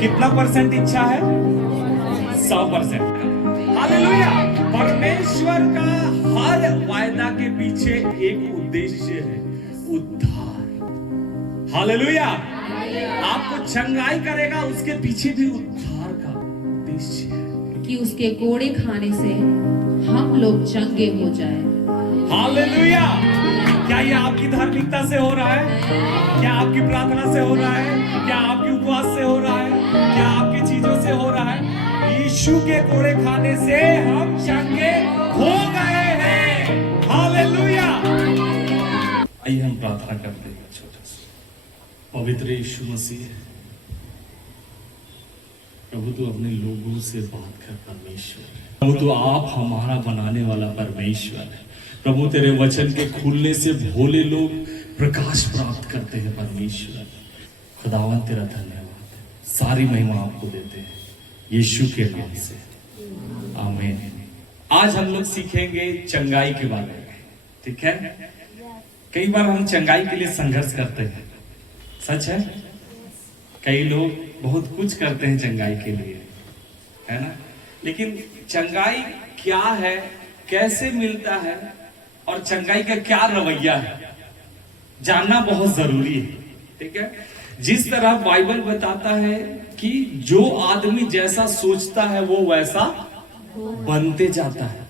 कितना परसेंट इच्छा है? 100%। हालेलुया। परमेश्वर का हर वायदा के पीछे एक उद्देश्य है, उद्धार। हालेलुया। आपको चंगाई करेगा, उसके पीछे भी उद्धार का उद्देश्य है कि उसके कोड़े खाने से हम लोग चंगे हो जाए। हालेलुया। क्या ये आपकी धार्मिकता से हो रहा है? क्या आपकी प्रार्थना से हो रहा है? क्या आपकी उपवास से हो रहा है? क्या आपकी चीजों से हो रहा है? यीशु के कोड़े खाने से हम चंगे हो गए हैं। हालेलुया। आइए हम प्रार्थना करते हैं छोटा सा। पवित्र यीशु मसीह, प्रभु तो अपने लोगों से बात कर परमेश्वर। प्रभु तो आप हमारा बनाने वाला परमेश्वर है। प्रभु तेरे वचन के खुलने से भोले लोग प्रकाश प्राप्त करते हैं परमेश्वर। खुदावन तेरा धन्यवाद, सारी महिमा आपको देते हैं यीशु के नाम से, आमीन। आज हम लोग सीखेंगे चंगाई के बारे में, ठीक है? कई बार हम चंगाई के लिए संघर्ष करते हैं, सच है। कई लोग बहुत कुछ करते हैं चंगाई के लिए, है ना? लेकिन चंगाई क्या है, कैसे मिलता है और चंगाई का क्या रवैया है, जानना बहुत जरूरी है, ठीक है? जिस तरह बाइबल बताता है कि जो आदमी जैसा सोचता है वो वैसा बनते जाता है।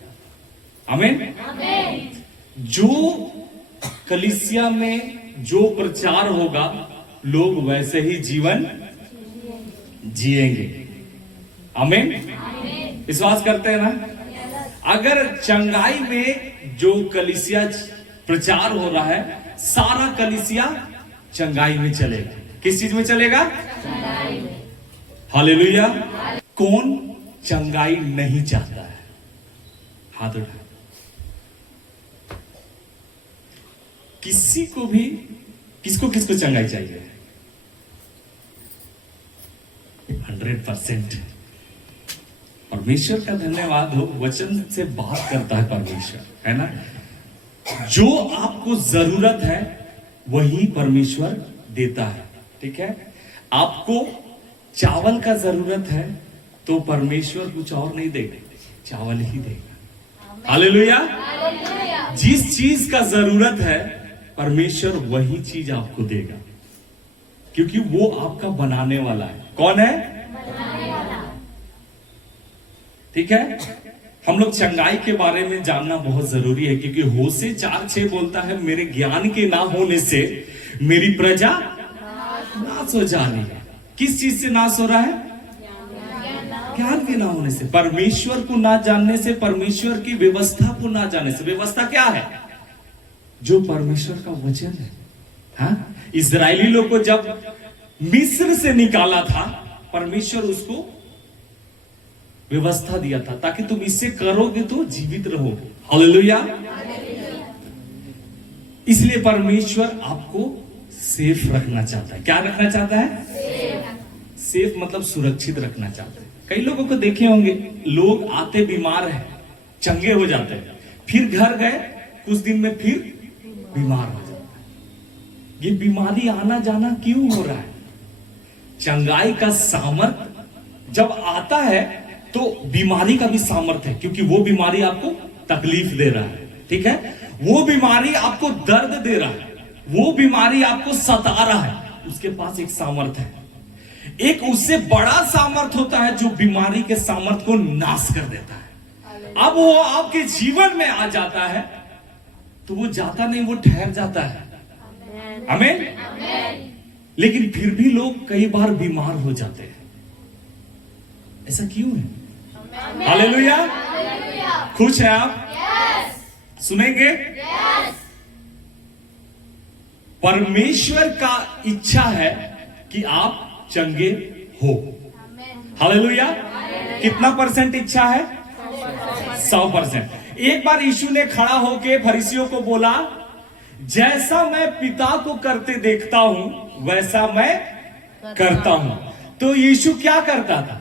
आमीन। जो कलीसिया में जो प्रचार होगा, लोग वैसे ही जीवन जिएंगे। आमीन। विश्वास करते हैं ना? अगर चंगाई में जो कलीसिया प्रचार हो रहा है, सारा कलीसिया चंगाई में चलेगा। किस चीज में चलेगा? चंगाई में। हालेलुया। कौन चंगाई नहीं चाहता है? हाथ उठा। किसी को भी, किसको किसको चंगाई चाहिए? 100%। परमेश्वर का धन्यवाद हो, वचन से बात करता है परमेश्वर, है ना? जो आपको जरूरत है वही परमेश्वर देता है, ठीक है? आपको चावल का जरूरत है तो परमेश्वर कुछ और नहीं देगा, चावल ही देगा। हालेलुया। जिस चीज का जरूरत है परमेश्वर वही चीज आपको देगा, क्योंकि वो आपका बनाने वाला है। कौन है? बनाने वाला। ठीक है? हम लोग चंगाई के बारे में जानना बहुत जरूरी है, क्योंकि होशे 4:6 बोलता है, मेरे ज्ञान के ना होने से मेरी प्रजा नाश हो जा रही है। किस चीज से नाश हो रहा है? ज्ञान के ना होने से। परमेश्वर को ना जानने से, परमेश्वर की व्यवस्था को ना जानने से। व्यवस्था क्या है? जो परमेश्वर का वचन है। हाँ? इजरायली लोग को जब मिस्र से निकाला था, परमेश्वर उसको व्यवस्था दिया था, ताकि तुम इससे करोगे तो जीवित रहोगे। हालेलुया। इसलिए परमेश्वर आपको सेफ रखना चाहता है। क्या रखना चाहता है? सेफ मतलब सुरक्षित रखना चाहता है। कई लोगों को देखे होंगे, लोग आते बीमार हैं, चंगे हो जाते हैं, फिर घर गए, कुछ दिन में फिर बीमार हो जाता है। ये बीमारी आना जाना क्यों हो रहा है? चंगाई का सामर्थ जब आता है तो बीमारी का भी सामर्थ है, क्योंकि वो बीमारी आपको तकलीफ दे रहा है, ठीक है? वो बीमारी आपको दर्द दे रहा है, वो बीमारी आपको सता रहा है, उसके पास एक सामर्थ है। एक उससे बड़ा सामर्थ होता है जो बीमारी के सामर्थ को नाश कर देता है। अब वो आपके जीवन में आ जाता है तो वो जाता नहीं, वो ठहर जाता है। आमीन। लेकिन फिर भी लोग कई बार बीमार हो जाते हैं। ऐसा क्यों है? हालेलुया। खुश हैं आप? सुनेंगे? परमेश्वर का इच्छा है कि आप चंगे हो। हालेलुया। कितना परसेंट इच्छा है? 100%। एक बार यीशु ने खड़ा होकर फरीसियों को बोला, जैसा मैं पिता को करते देखता हूं वैसा मैं करता हूं। तो यीशु क्या करता था?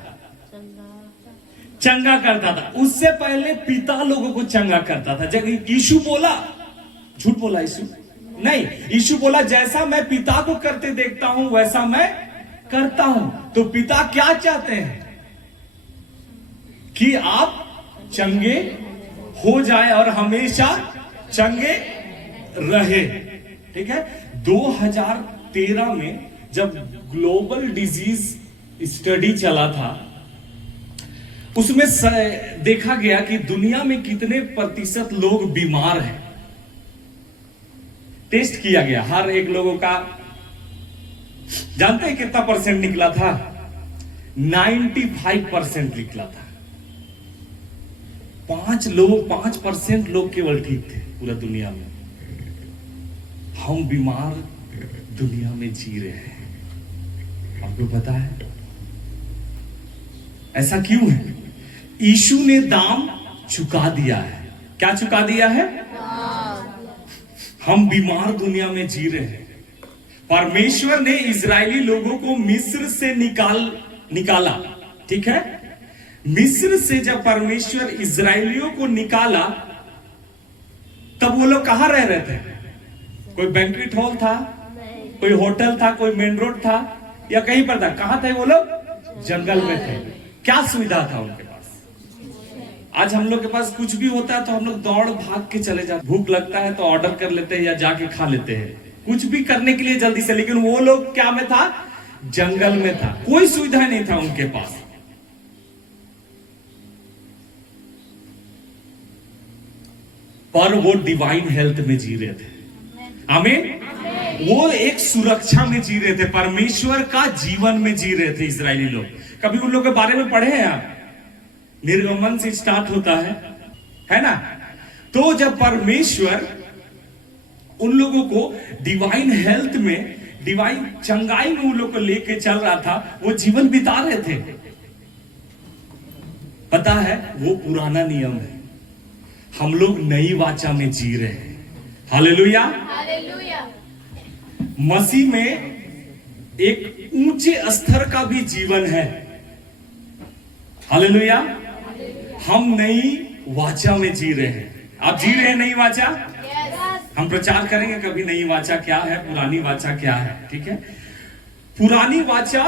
चंगा करता था। उससे पहले पिता लोगों को चंगा करता था। जब यीशु बोला, झूठ बोला यीशु नहीं, यीशु बोला जैसा मैं पिता को करते देखता हूं वैसा मैं करता हूं। तो पिता क्या चाहते हैं कि आप चंगे हो जाए और हमेशा चंगे रहे। ठीक है, 2013 में जब ग्लोबल डिजीज स्टडी चला था, उसमें देखा गया कि दुनिया में कितने प्रतिशत लोग बीमार हैं। टेस्ट किया गया हर एक लोगों का। जानते हैं कितना परसेंट निकला था? 95% निकला था। 5% लोग केवल ठीक थे पूरा दुनिया में। हम बीमार दुनिया में जी रहे हैं। आपको पता है ऐसा क्यों है? यीशु ने दाम चुका दिया है। क्या चुका दिया है? हम बीमार दुनिया में जी रहे हैं। परमेश्वर ने इजरायली लोगों को मिस्र से निकाला। ठीक है, मिस्र से जब परमेश्वर इजरायलियों को निकाला, तब वो लोग कहां रह रहे थे? कोई बैंक्वेट हॉल था, कोई होटल था, कोई मेन रोड था, या कहीं पर था? कहां थे वो लोग? जंगल में थे। क्या सुविधा था उनके पास? आज हम लोग के पास कुछ भी होता है तो हम लोग दौड़ भाग के चले जाते। भूख लगता है तो ऑर्डर कर लेते हैं या जाके खा लेते हैं, कुछ भी करने के लिए जल्दी से। लेकिन वो लोग क्या में था? जंगल में था। कोई सुविधा नहीं था उनके पास। पर वो डिवाइन हेल्थ में जी रहे थे। आमीन। वो एक सुरक्षा में जी रहे थे, परमेश्वर का जीवन में जी रहे थे इजरायली लोग। कभी उन लोगों के बारे में पढ़े हैं आप? निर्गमन से स्टार्ट होता है ना? तो जब परमेश्वर उन लोगों को डिवाइन हेल्थ में, डिवाइन चंगाई में उन लोग को लेके चल रहा था, वो जीवन बिता रहे थे। पता है, वो पुराना नियम है। हम लोग नई वाचा में जी रहे हैं। Hallelujah, hallelujah. मसीह में एक ऊंचे स्तर का भी जीवन है। हालेलुया। हम नई वाचा में जी रहे हैं। आप जी रहे हैं नई वाचा? हम प्रचार करेंगे कभी नई वाचा क्या है, पुरानी वाचा क्या है। ठीक है, पुरानी वाचा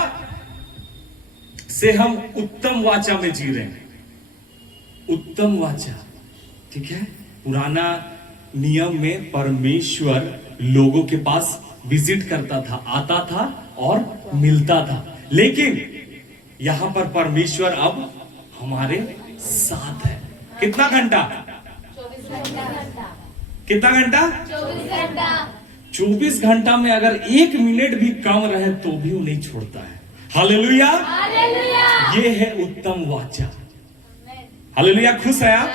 से हम उत्तम वाचा में जी रहे हैं। उत्तम वाचा, ठीक है। पुराना नियम में परमेश्वर लोगों के पास विजिट करता था, आता था और मिलता था। लेकिन यहां पर परमेश्वर अब हमारे साथ है। कितना घंटा? 24 घंटा। कितना घंटा? 24 घंटा। 24 घंटा में अगर 1 मिनट भी कम रहे तो भी वो नहीं छोड़ता है। Hallelujah, hallelujah. ये है उत्तम वाचा। हालेलुया। खुश है आप?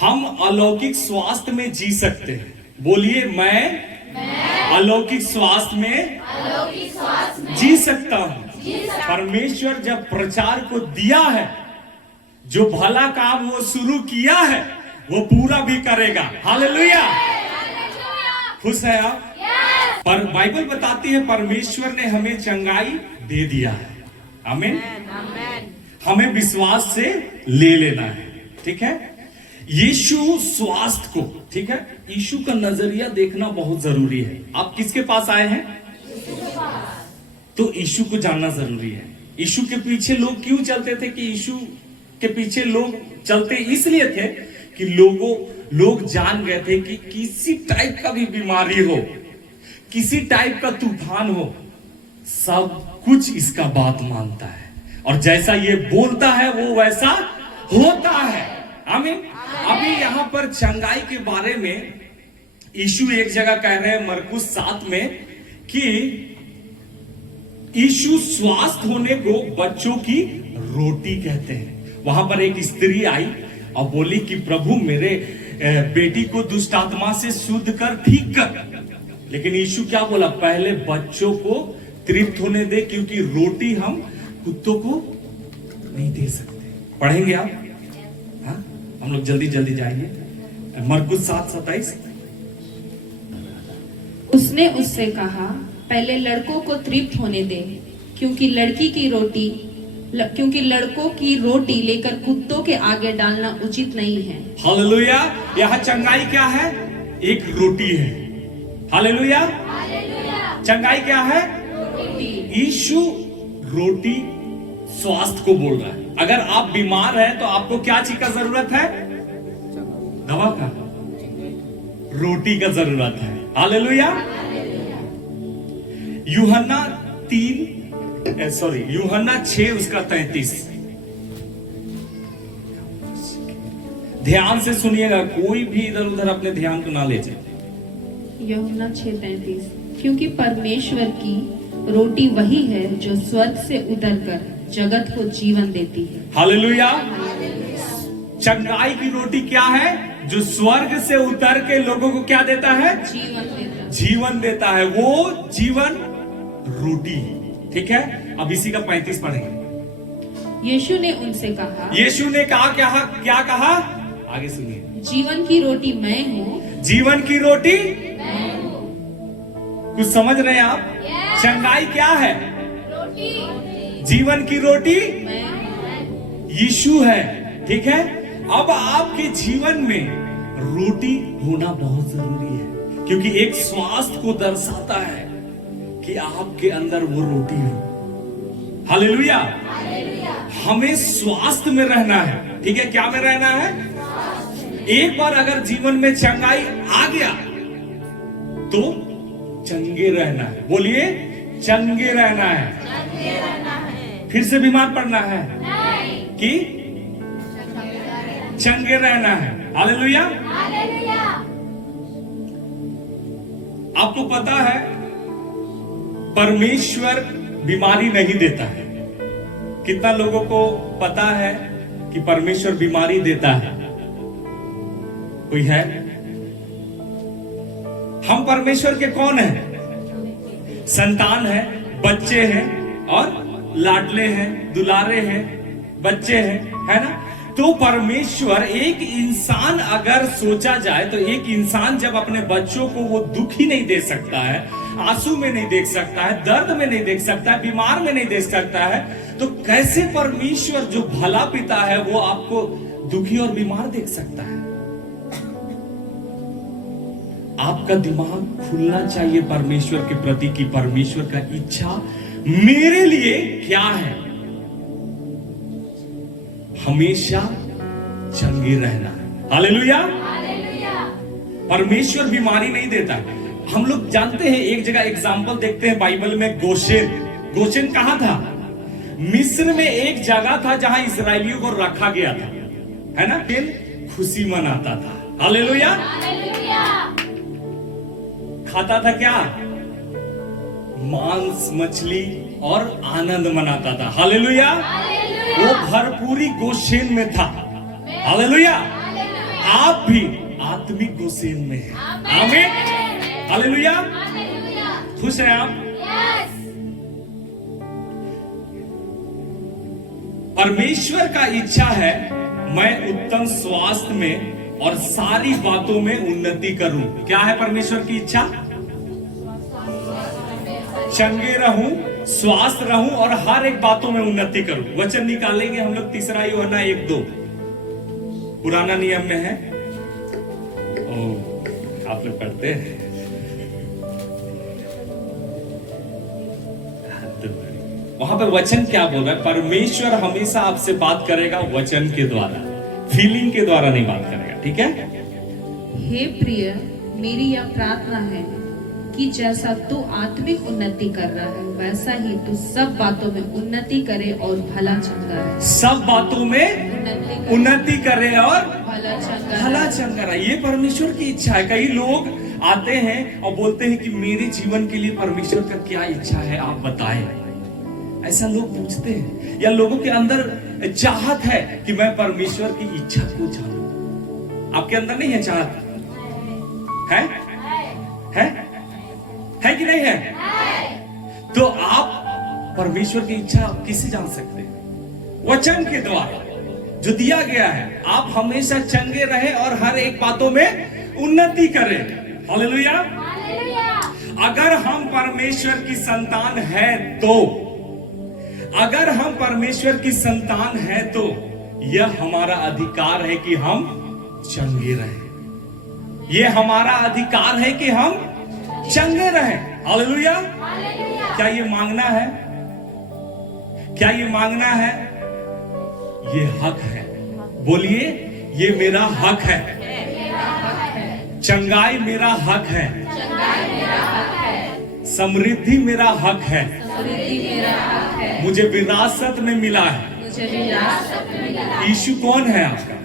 हम अलौकिक स्वास्थ्य में जी सकते हैं। बोलिए, मैं अलौकिक स्वास्थ्य में जी सकता हूं। परमेश्वर जब प्रचार को दिया है, जो भला काम वो शुरू किया है वो पूरा भी करेगा। हालेलुया। खुश है आप? पर बाइबल बताती है परमेश्वर ने हमें चंगाई दे दिया है। आमीन। हमें विश्वास से ले लेना है। ठीक है, यीशु स्वास्थ्य को, ठीक है, यीशु का नजरिया देखना बहुत जरूरी है। आप किसके पास आए हैं? तो यीशु को जानना जरूरी है। यीशु के पीछे लोग क्यों चलते थे? कि यीशु के पीछे लोग चलते इसलिए थे कि लोग जान गए थे कि किसी टाइप का भी बीमारी हो, किसी टाइप का तूफान हो, सब कुछ इसका बात मानता है और जैसा ये बोलता है वो वैसा होता है। आमीन। अभी यहां पर चंगाई के बारे में यीशु एक जगह कह रहे हैं मरकुस 7 में कि यीशु स्वस्थ होने को बच्चों की रोटी कहते हैं। वहां पर एक स्त्री आई और बोली कि प्रभु मेरे बेटी को दुष्ट आत्मा से शुद्ध कर, ठीक कर। लेकिन यीशु क्या बोला? पहले बच्चों को तृप्त होने दे, क्योंकि रोटी हम कुत्तों को नहीं दे सकते। पढ़ेंगे आप? हाँ, हम लोग जल्दी जल्दी जाएंगे। मरकुस 7:27। उसने उससे कहा, पहले लड़कों को तृप्त होने दे, क्योंकि लड़कों की रोटी लेकर कुत्तों के आगे डालना उचित नहीं है। हालेलुया। यहाँ चंगाई क्या है? एक रोटी है। हालेलुया। चंगाई क्या है? यीशु रोटी स्वास्थ्य को बोल रहा है। अगर आप बीमार हैं तो आपको क्या चीज का जरूरत है? दवा का, रोटी का जरूरत है। हालेलुया। यूहन्ना 6 उसका 33। ध्यान से सुनिएगा, कोई भी इधर उधर अपने ध्यान को ना ले जाए। यूहन्ना 6:33 क्योंकि परमेश्वर की रोटी वही है जो स्वर्ग से उतरकर जगत को जीवन देती है। हालेलुया। चंगाई की रोटी क्या है? जो स्वर्ग से उतर के लोगों को क्या देता है? जीवन देता है। जीवन देता है, वो जीवन रोटी। ठीक है, अब इसी का 35 पढ़ेंगे। यीशु ने उनसे कहा, यीशु ने कहा क्या कहा? आगे सुनिए। जीवन की रोटी मैं हूँ। जीवन की रोटी कुछ समझ रहे हैं आप? चंगाई क्या है? जीवन की रोटी यीशु है। ठीक है, अब आपके जीवन में रोटी होना बहुत जरूरी है, क्योंकि एक स्वास्थ्य को दर्शाता है कि आपके अंदर वो रोटी हो। हालेलुया। हमें स्वास्थ्य में रहना है। ठीक है, क्या में रहना है? एक बार अगर जीवन में चंगाई आ गया तो चंगे रहना है। बोलिए, चंगे रहना है। फिर से बीमार पड़ना है कि चंगे रहना है। हालेलुया। आपको पता है परमेश्वर बीमारी नहीं देता है। कितना लोगों को पता है कि परमेश्वर बीमारी देता है? कोई है? हम परमेश्वर के कौन हैं? संतान है, बच्चे हैं और लाडले हैं, दुलारे हैं, बच्चे हैं, है ना? तो परमेश्वर, एक इंसान अगर सोचा जाए तो एक इंसान जब अपने बच्चों को वो दुखी नहीं दे सकता है, आंसू में नहीं देख सकता है, दर्द में नहीं देख सकता है, बीमार में नहीं देख सकता है, तो कैसे परमेश्वर जो भला पिता है वो आपको दुखी और बीमार देख सकता है? आपका दिमाग खुलना चाहिए परमेश्वर के प्रति कि परमेश्वर का इच्छा मेरे लिए क्या है? हमेशा चंगे रहना। हालेलुया। परमेश्वर बीमारी नहीं देता। हम लोग जानते हैं, एक जगह एग्जाम्पल देखते हैं बाइबल में, गोशेन कहां था? मिस्र में एक जगह था जहां इस्राएलियों को रखा गया था, है ना? खुशी मनाता था। हालेलुया। खाता था क्या? मांस मछली और आनंद मनाता था। हालेलुया। वो भरपूरी गोशेन में था। हालेलुया। आप भी आत्मिक गोशेन में हैं। आमीन। हालेलुया। खुश हैं आप? परमेश्वर का इच्छा है मैं उत्तम स्वास्थ्य में और सारी बातों में उन्नति करूं। क्या है परमेश्वर की इच्छा? चंगे रहूं, स्वस्थ रहूं और हर एक बातों में उन्नति करूं। वचन निकालेंगे हम लोग 3 यूहन्ना 1:2, पुराना नियम में है। आप लोग पढ़ते हैं? वहां पर वचन क्या बोल रहा है? परमेश्वर हमेशा आपसे बात करेगा वचन के द्वारा, फीलिंग के द्वारा नहीं बात करेगा। ठीक है? हे प्रिय, मेरी यह प्रार्थना है कि जैसा तू आत्मिक उन्नति कर रहा है वैसा ही तू सब बातों में उन्नति करे और भला चंगा रहे। सब बातों में उन्नति करे और भला चंगा रहे। ये परमेश्वर की इच्छा है। कई लोग आते हैं और बोलते हैं कि मेरे जीवन के लिए परमेश्वर का क्या इच्छा है, आप बताएं। ऐसा लोग पूछते हैं, या लोगों के अंदर चाहत है कि मैं परमेश्वर की इच्छा को जानूं। आपके अंदर नहीं है चाहत? है कि नहीं है? तो आप परमेश्वर की इच्छा किससे जान सकते हैं? वचन के द्वारा जो दिया गया है। आप हमेशा चंगे रहे और हर एक बातों में उन्नति करें। हालेलुया। अगर हम परमेश्वर की संतान है तो, अगर हम परमेश्वर की संतान है तो यह हमारा अधिकार है कि हम चंगे रहें। यह हमारा अधिकार है कि हम चंगे रहें। हालेलुया। क्या ये मांगना है? क्या ये मांगना है? ये हक है। बोलिए, ये मेरा हक है। चंगाई मेरा हक है। समृद्धि मेरा हक है। मुझे विरासत में मिला है। यीशु कौन है आपका?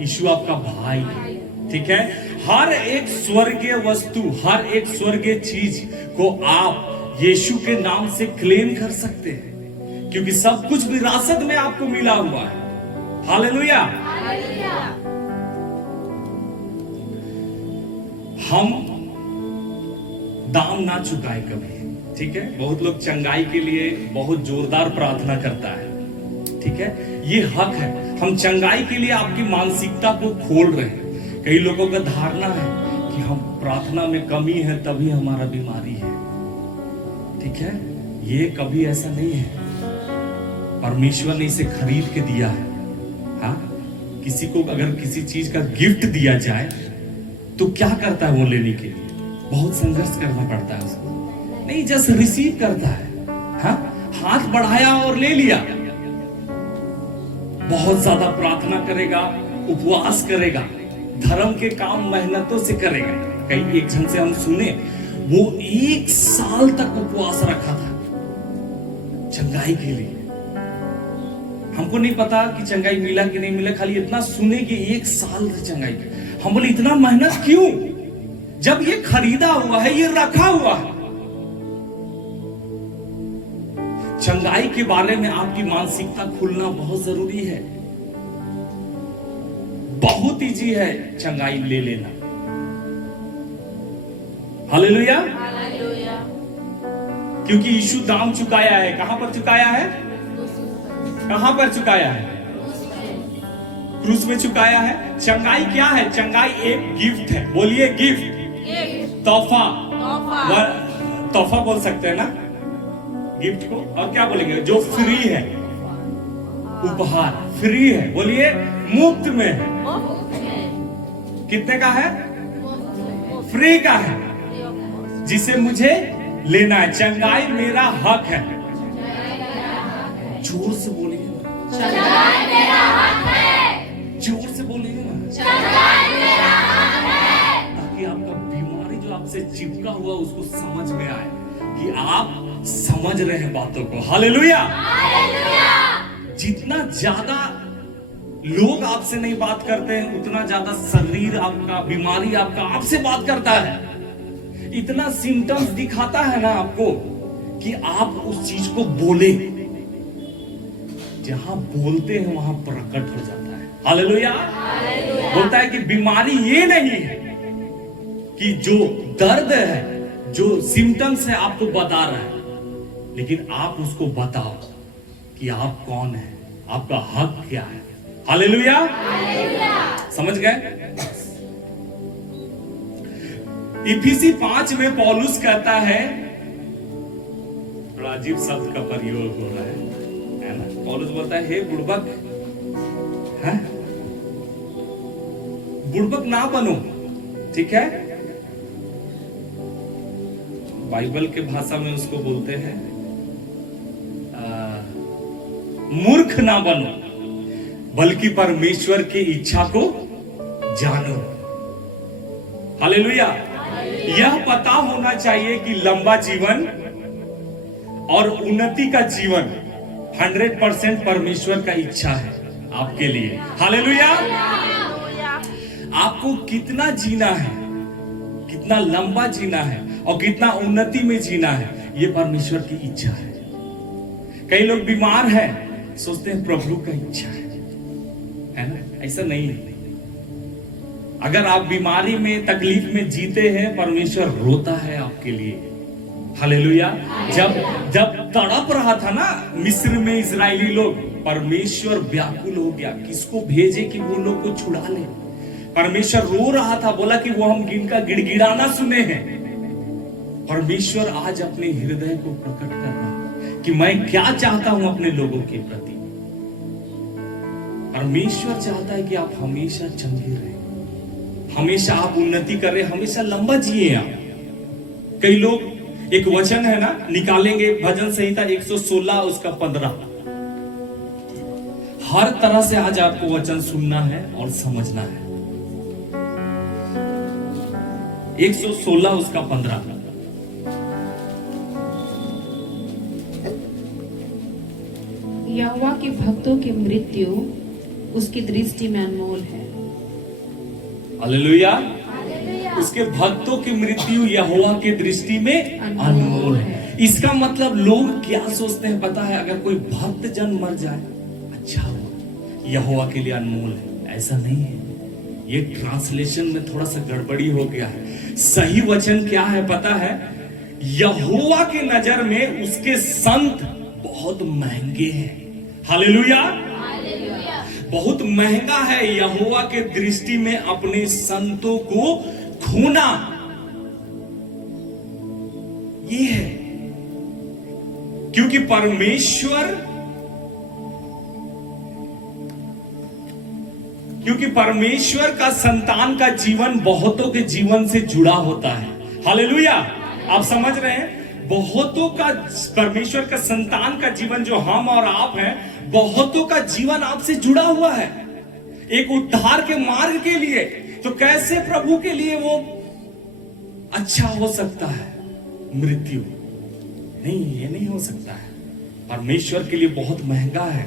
यीशु आपका भाई है। ठीक है। हर एक स्वर्गीय वस्तु, हर एक स्वर्गीय चीज को आप यीशु के नाम से क्लेम कर सकते हैं, क्योंकि सब कुछ विरासत में आपको मिला हुआ है। हालेलुया। हम दाम ना चुकाए कभी। ठीक है। बहुत लोग चंगाई के लिए बहुत जोरदार प्रार्थना करता है। ठीक है। ये हक है। हम चंगाई के लिए आपकी मानसिकता को खोल रहे हैं। कई लोगों का धारणा है कि हम प्रार्थना में कमी है तभी हमारा बीमारी है। ठीक है। ये कभी ऐसा नहीं है। परमेश्वर ने इसे खरीद के दिया है। हाँ, किसी को अगर किसी चीज का गिफ्ट दिया जाए तो क्या करता है वो लेने के लिए? बहुत संघर्ष करना पड़ता है उसको। नहीं, जस्ट रिसीव करता है। हाँ, हाथ बढ़ाया और ले लिया। बहुत ज्यादा प्रार्थना करेगा, उपवास करेगा, धर्म के काम मेहनतों से करेगा। कई एक जन से हम सुने, वो 1 साल तक उपवास रखा था चंगाई के लिए। हमको नहीं पता कि चंगाई मिला कि नहीं मिला, खाली इतना सुने कि 1 साल से चंगाई। हम बोले इतना मेहनत क्यों, जब ये खरीदा हुआ है, ये रखा हुआ है। चंगाई के बारे में आपकी मानसिकता खुलना बहुत जरूरी है। बहुत इजी है चंगाई ले लेना। हालेलुया। क्योंकि यीशु दाम चुकाया है। कहां पर चुकाया है? कहां पर चुकाया है? क्रूस में चुकाया है। चंगाई क्या है? चंगाई एक गिफ्ट है। बोलिए गिफ्ट, तोहफा। तोहफा बोल सकते हैं ना गिफ्ट को? और क्या बोलेंगे? जो फ्री है, उपहार फ्री है। बोलिए मुफ्त में है। कितने का है? फ्री का है, जिसे मुझे लेना है। चंगाई मेरा हक है। जोर से बोलिए ना, चंगाई मेरा हक है। जोर से बोलिए ना, चंगाई मेरा हक है, ताकि आपका बीमारी जो आपसे चिपका हुआ उसको समझ में आए कि आप समझ रहे हैं बातों को। हालेलुया। जितना ज्यादा लोग आपसे नहीं बात करते हैं, उतना ज्यादा शरीर आपका, बीमारी आपका आपसे बात करता है। इतना सिम्टम्स दिखाता है ना आपको कि आप उस चीज को बोले। जहां बोलते हैं वहां प्रकट हो जाता है। हालेलुया। बोलता है कि बीमारी ये नहीं है कि जो दर्द है, जो सिम्टम्स है आपको बता रहा है, लेकिन आप उसको बताओ कि आप कौन है, आपका हक क्या है। हालेलुया। समझ गए? इफिसी 5 में पौलुस कहता है, बड़ा अजीब शब्द का प्रयोग हो रहा है ना? पौलुस बोलता है, हे बुड़बक, बुड़बक ना बनो। ठीक है। बाइबल के भाषा में उसको बोलते हैं मूर्ख ना बनो, बल्कि परमेश्वर की इच्छा को जानो। हालेलुया। यह पता होना चाहिए कि लंबा जीवन और उन्नति का जीवन 100% परमेश्वर का इच्छा है आपके लिए। हालेलुया। आपको कितना जीना है, कितना लंबा जीना है और कितना उन्नति में जीना है, यह परमेश्वर की इच्छा है। कई लोग बीमार हैं, सोचते हैं प्रभु का इच्छा है ना? ऐसा नहीं है। अगर आप बीमारी में, तकलीफ में जीते हैं, परमेश्वर रोता है आपके लिए। हालेलुया। जब तड़प रहा था ना मिस्र में इजरायली लोग, परमेश्वर व्याकुल हो गया, किसको भेजे कि वो लोग को छुड़ा ले। परमेश्वर रो रहा था, बोला कि वो हम इनका गिड़गिड़ाना सुने हैं। परमेश्वर आज अपने हृदय को प्रकट कर रहा है कि मैं क्या चाहता हूं अपने लोगों के प्रति। परमेश्वर चाहता है कि आप हमेशा चंगे रहे, हमेशा आप उन्नति करें, हमेशा लंबा जिए आप। कई लोग एक वचन है ना, निकालेंगे भजन संहिता 116 उसका 15। हर तरह से आज आपको वचन सुनना है और समझना है। 116 उसका 15। यहोवा के भक्तों की मृत्यु उसकी दृष्टि में अनमोल है। हालेलुया। उसके भक्तों की मृत्यु यहोवा की दृष्टि में अनमोल है। इसका मतलब लोग क्या सोचते हैं पता है? अगर कोई भक्त जन मर जाए, अच्छा हो, यहोवा के लिए अनमोल है। ऐसा नहीं है, ये ट्रांसलेशन में थोड़ा सा गड़बड़ी हो गया है। सही वचन क्या है पता है? यहोवा के नजर में उसके संत बहुत महंगे हैं। हालेलुया। बहुत महंगा है यहोवा के दृष्टि में अपने संतों को खोना। ये है क्योंकि परमेश्वर का संतान का जीवन बहुतों के जीवन से जुड़ा होता है। हालेलुया। आप समझ रहे हैं? बहुतों का, परमेश्वर का संतान का जीवन जो हम और आप हैं, बहुतों का जीवन आपसे जुड़ा हुआ है एक उद्धार के मार्ग के लिए। तो कैसे प्रभु के लिए वो अच्छा हो सकता है? मृत्यु नहीं, ये नहीं हो सकता है। परमेश्वर के लिए बहुत महंगा है,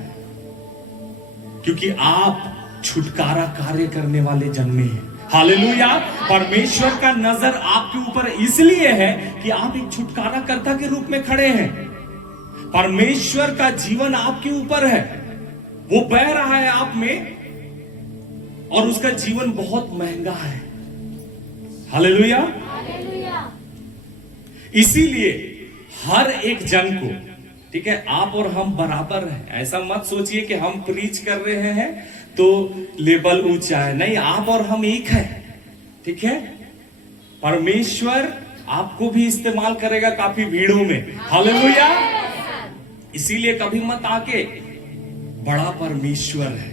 क्योंकि आप छुटकारा कार्य करने वाले जन्मे हैं। हालेलुया। परमेश्वर का नजर आपके ऊपर इसलिए है कि आप एक छुटकारा कर्ता के रूप में खड़े हैं। परमेश्वर का जीवन आपके ऊपर है, वो बह रहा है आप में, और उसका जीवन बहुत महंगा है। हालेलुया। इसीलिए हर एक जन को, ठीक है, आप और हम बराबर हैं। ऐसा मत सोचिए कि हम प्रीच कर रहे हैं तो लेवल ऊंचा है। नहीं, आप और हम एक है, ठीक है। परमेश्वर आपको भी इस्तेमाल करेगा काफी भीड़ों में। हालेलुया। इसीलिए कभी मत आके, बड़ा परमेश्वर है।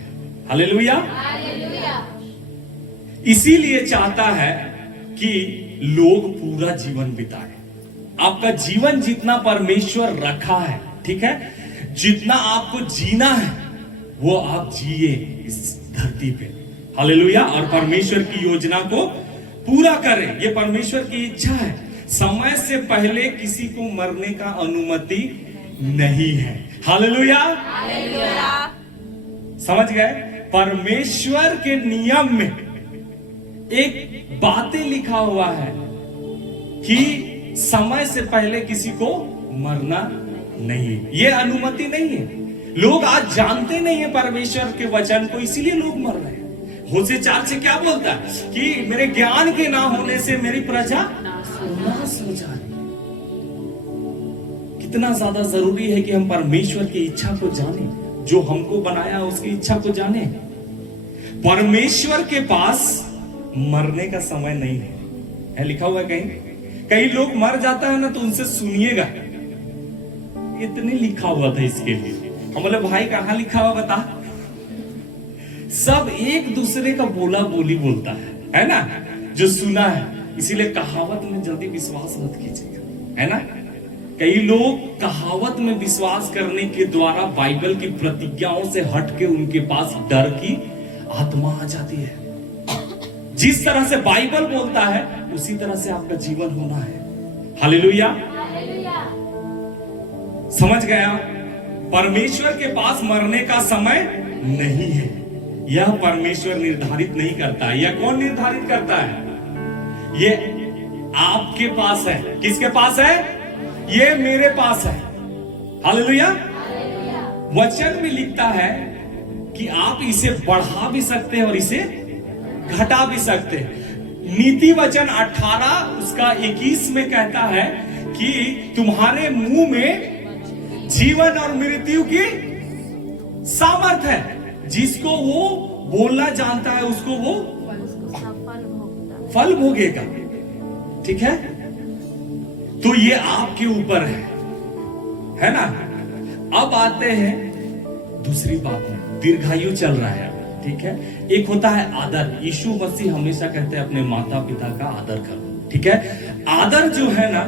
हालेलुया। इसीलिए चाहता है कि लोग पूरा जीवन बिताए। आपका जीवन जितना परमेश्वर रखा है, ठीक है, जितना आपको जीना है वो आप जिए इस धरती पे। हालेलुया। और परमेश्वर की योजना को पूरा करें, ये परमेश्वर की इच्छा है। समय से पहले किसी को मरने का अनुमति नहीं है। हालेलुया। समझ गए? परमेश्वर के नियम में एक बातें लिखा हुआ है कि समय से पहले किसी को मरना नहीं, ये अनुमति नहीं है। लोग आज जानते नहीं है परमेश्वर के वचन को, इसीलिए लोग मर रहे हैं। होशे 4 से क्या बोलता है कि मेरे ज्ञान के ना होने से मेरी प्रजा नाश हो जा रही है। कितना ज्यादा जरूरी है कि हम परमेश्वर की इच्छा को जाने, जो हमको बनाया उसकी इच्छा को जाने। परमेश्वर के पास मरने का समय नहीं है, लिखा हुआ है कहीं। कई लोग मर जाता है ना तो उनसे सुनिएगा, इतने लिखा हुआ था इसके लिए। हम बोले भाई कहां लिखा हुआ बता। सब एक दूसरे का बोला बोली बोलता है ना, जो सुना है। इसीलिए कहावत में जल्दी विश्वास मत कीजिएगा, है ना। कई लोग कहावत में विश्वास करने के द्वारा बाइबल की प्रतिज्ञाओं से हटके उनके पास डर की आत्मा आ जाती है। जिस तरह से बाइबल बोलता है उसी तरह से आपका जीवन होना है। हालेलुया। समझ गया? परमेश्वर के पास मरने का समय नहीं है। यह परमेश्वर निर्धारित नहीं करता है। यह कौन निर्धारित करता है? ये आपके पास है। किसके पास है? ये मेरे पास है। हालेलुया। वचन में लिखता है कि आप इसे बढ़ा भी सकते हैं और इसे घटा भी सकते हैं। नीति वचन 18 उसका 21 में कहता है कि तुम्हारे मुंह में जीवन और मृत्यु की सामर्थ है। जिसको वो बोलना जानता है उसको वो फल भोगेगा। ठीक है, तो ये आपके ऊपर है ना। अब आते हैं दूसरी बात में, दीर्घायु चल रहा है, ठीक है। एक होता है आदर। यीशु मसीह हमेशा कहते हैं अपने माता पिता का आदर करो, ठीक है। आदर जो है ना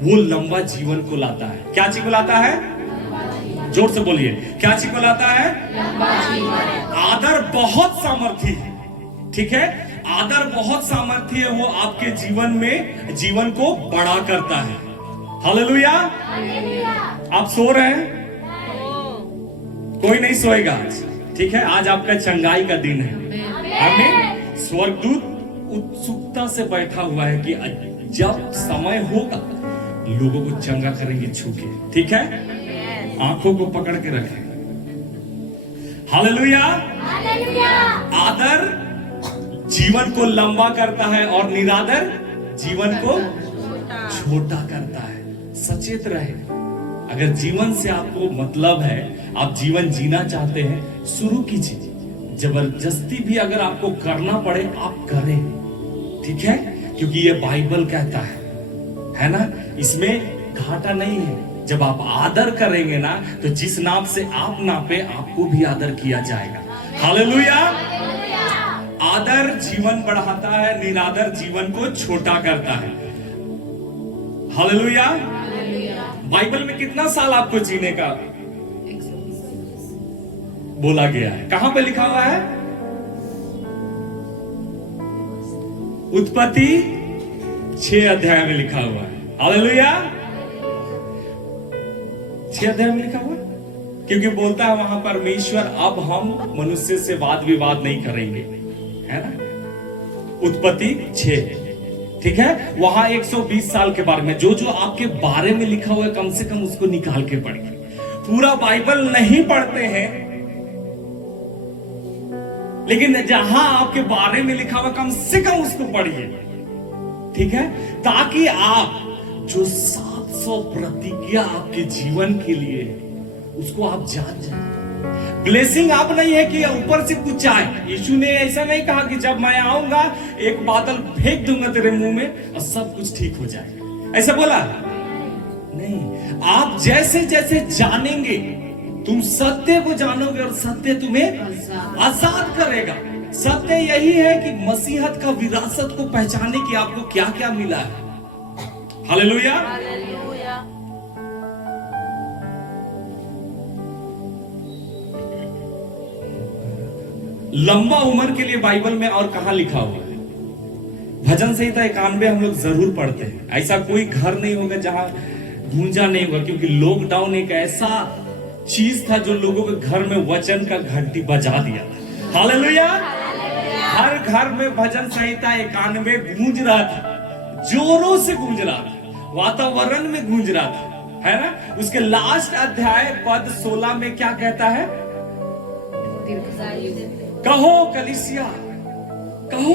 वो लंबा जीवन को लाता है। क्या चीज को लाता है? जोर से बोलिए, क्या चीज को लाता है? आदर बहुत सामर्थी है, ठीक है? आदर बहुत सामर्थी है, वो आपके जीवन में जीवन को बड़ा करता है। हालेलुया। आप सो रहे हैं? कोई नहीं सोएगा आज, ठीक है? आज आपका चंगाई का दिन है। आमीन। स्वर्गदूत उत्सुकता से बैठा हुआ है कि जब समय होगा लोगों को चंगा करेंगे छू के, ठीक है? आंखों को पकड़ के रखें। हालेलुया। आदर जीवन को लंबा करता है और निरादर जीवन को छोटा करता है। सचेत रहे। अगर जीवन से आपको मतलब है, आप जीवन जीना चाहते हैं, शुरू कीजिए। जबरदस्ती भी अगर आपको करना पड़े आप करें, ठीक है? क्योंकि ये बाइबल कहता है ना? इसमें घाटा नहीं है। जब आप आदर करेंगे ना, तो जिस नाप से आप नापे आपको भी आदर किया जाएगा। हालेलुया। आदर जीवन बढ़ाता है, निरादर जीवन को छोटा करता है। हालेलुया। बाइबल में कितना साल आपको जीने का बोला गया है? कहां पे लिखा हुआ है? उत्पत्ति 6 अध्याय में लिखा हुआ है। हालेलुया। 6 अध्याय में लिखा हुआ, क्योंकि बोलता है वहां परमेश्वर, अब हम मनुष्य से वाद विवाद नहीं करेंगे, है ना? उत्पत्ति 6, ठीक है? वहां 120 साल के बारे में जो जो आपके बारे में लिखा हुआ है, कम से कम उसको निकाल के पढ़िए। पूरा बाइबल नहीं पढ़ते हैं, लेकिन जहां आपके बारे में लिखा हुआ कम से कम उसको पढ़िए, ठीक है? ताकि आप जो 700 प्रतिज्ञा आपके जीवन के लिए उसको आप जान जाए। ब्लेसिंग आप नहीं है कि ऊपर से कुछ आए। यीशु ने ऐसा नहीं कहा कि जब मैं आऊंगा एक बादल फेंक दूंगा तेरे मुंह में और सब कुछ ठीक हो जाएगा, ऐसा बोला नहीं। आप जैसे जैसे जानेंगे, तुम सत्य को जानोगे और सत्य तुम्हें आजाद करेगा। सत्य यही है कि मसीहत का विरासत को पहचानने की आपको क्या क्या मिला है। हालेलुया। लंबा उम्र के लिए बाइबल में और कहां लिखा हुआ है? भजन संहिता 91 हम लोग जरूर पढ़ते हैं। ऐसा कोई घर नहीं होगा जहां गूंजा नहीं होगा, क्योंकि लॉकडाउन एक ऐसा चीज था जो लोगों के घर में वचन का घंटी बजा दिया था। हालेलुया। हर घर में भजन संहिता 91 गूंज रहा था, जोरों से गूंज रहा था, वातावरण में गूंज रहा था, है ना? उसके लास्ट अध्याय पद 16 में क्या कहता है? कहो कलीसिया, कहो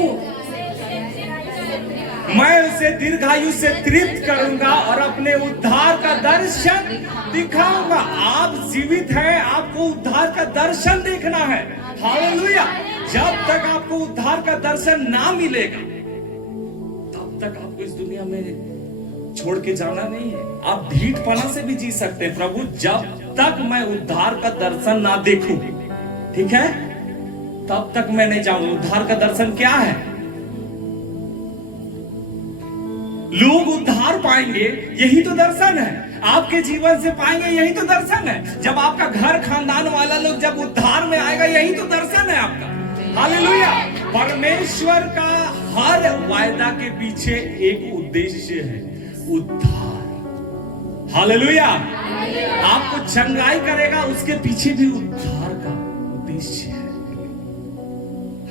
मैं उसे दीर्घायु से तृप्त करूंगा और अपने उद्धार का दर्शन दिखाऊंगा। आप जीवित हैं, आपको उद्धार का दर्शन देखना है। हालेलुया। जब तक आपको उद्धार का दर्शन ना मिलेगा, तब तक आपको इस दुनिया में छोड़ के जाना नहीं है। आप ढीठपना से भी जी सकते हैं, प्रभु जब तक मैं उद्धार का दर्शन ना देखूं, ठीक है, तब तक मैं नहीं जाऊंगा। उद्धार का दर्शन क्या है? लोग उद्धार पाएंगे, यही तो दर्शन है। आपके जीवन से पाएंगे, यही तो दर्शन है। जब आपका घर खानदान वाला लोग जब उद्धार में आएगा, यही तो दर्शन है आपका। हालेलुया। परमेश्वर का हर वायदा के पीछे एक उद्देश्य है, उद्धार। हालेलुया। आपको चंगाई करेगा, उसके पीछे भी उद्धार का उद्देश्य है।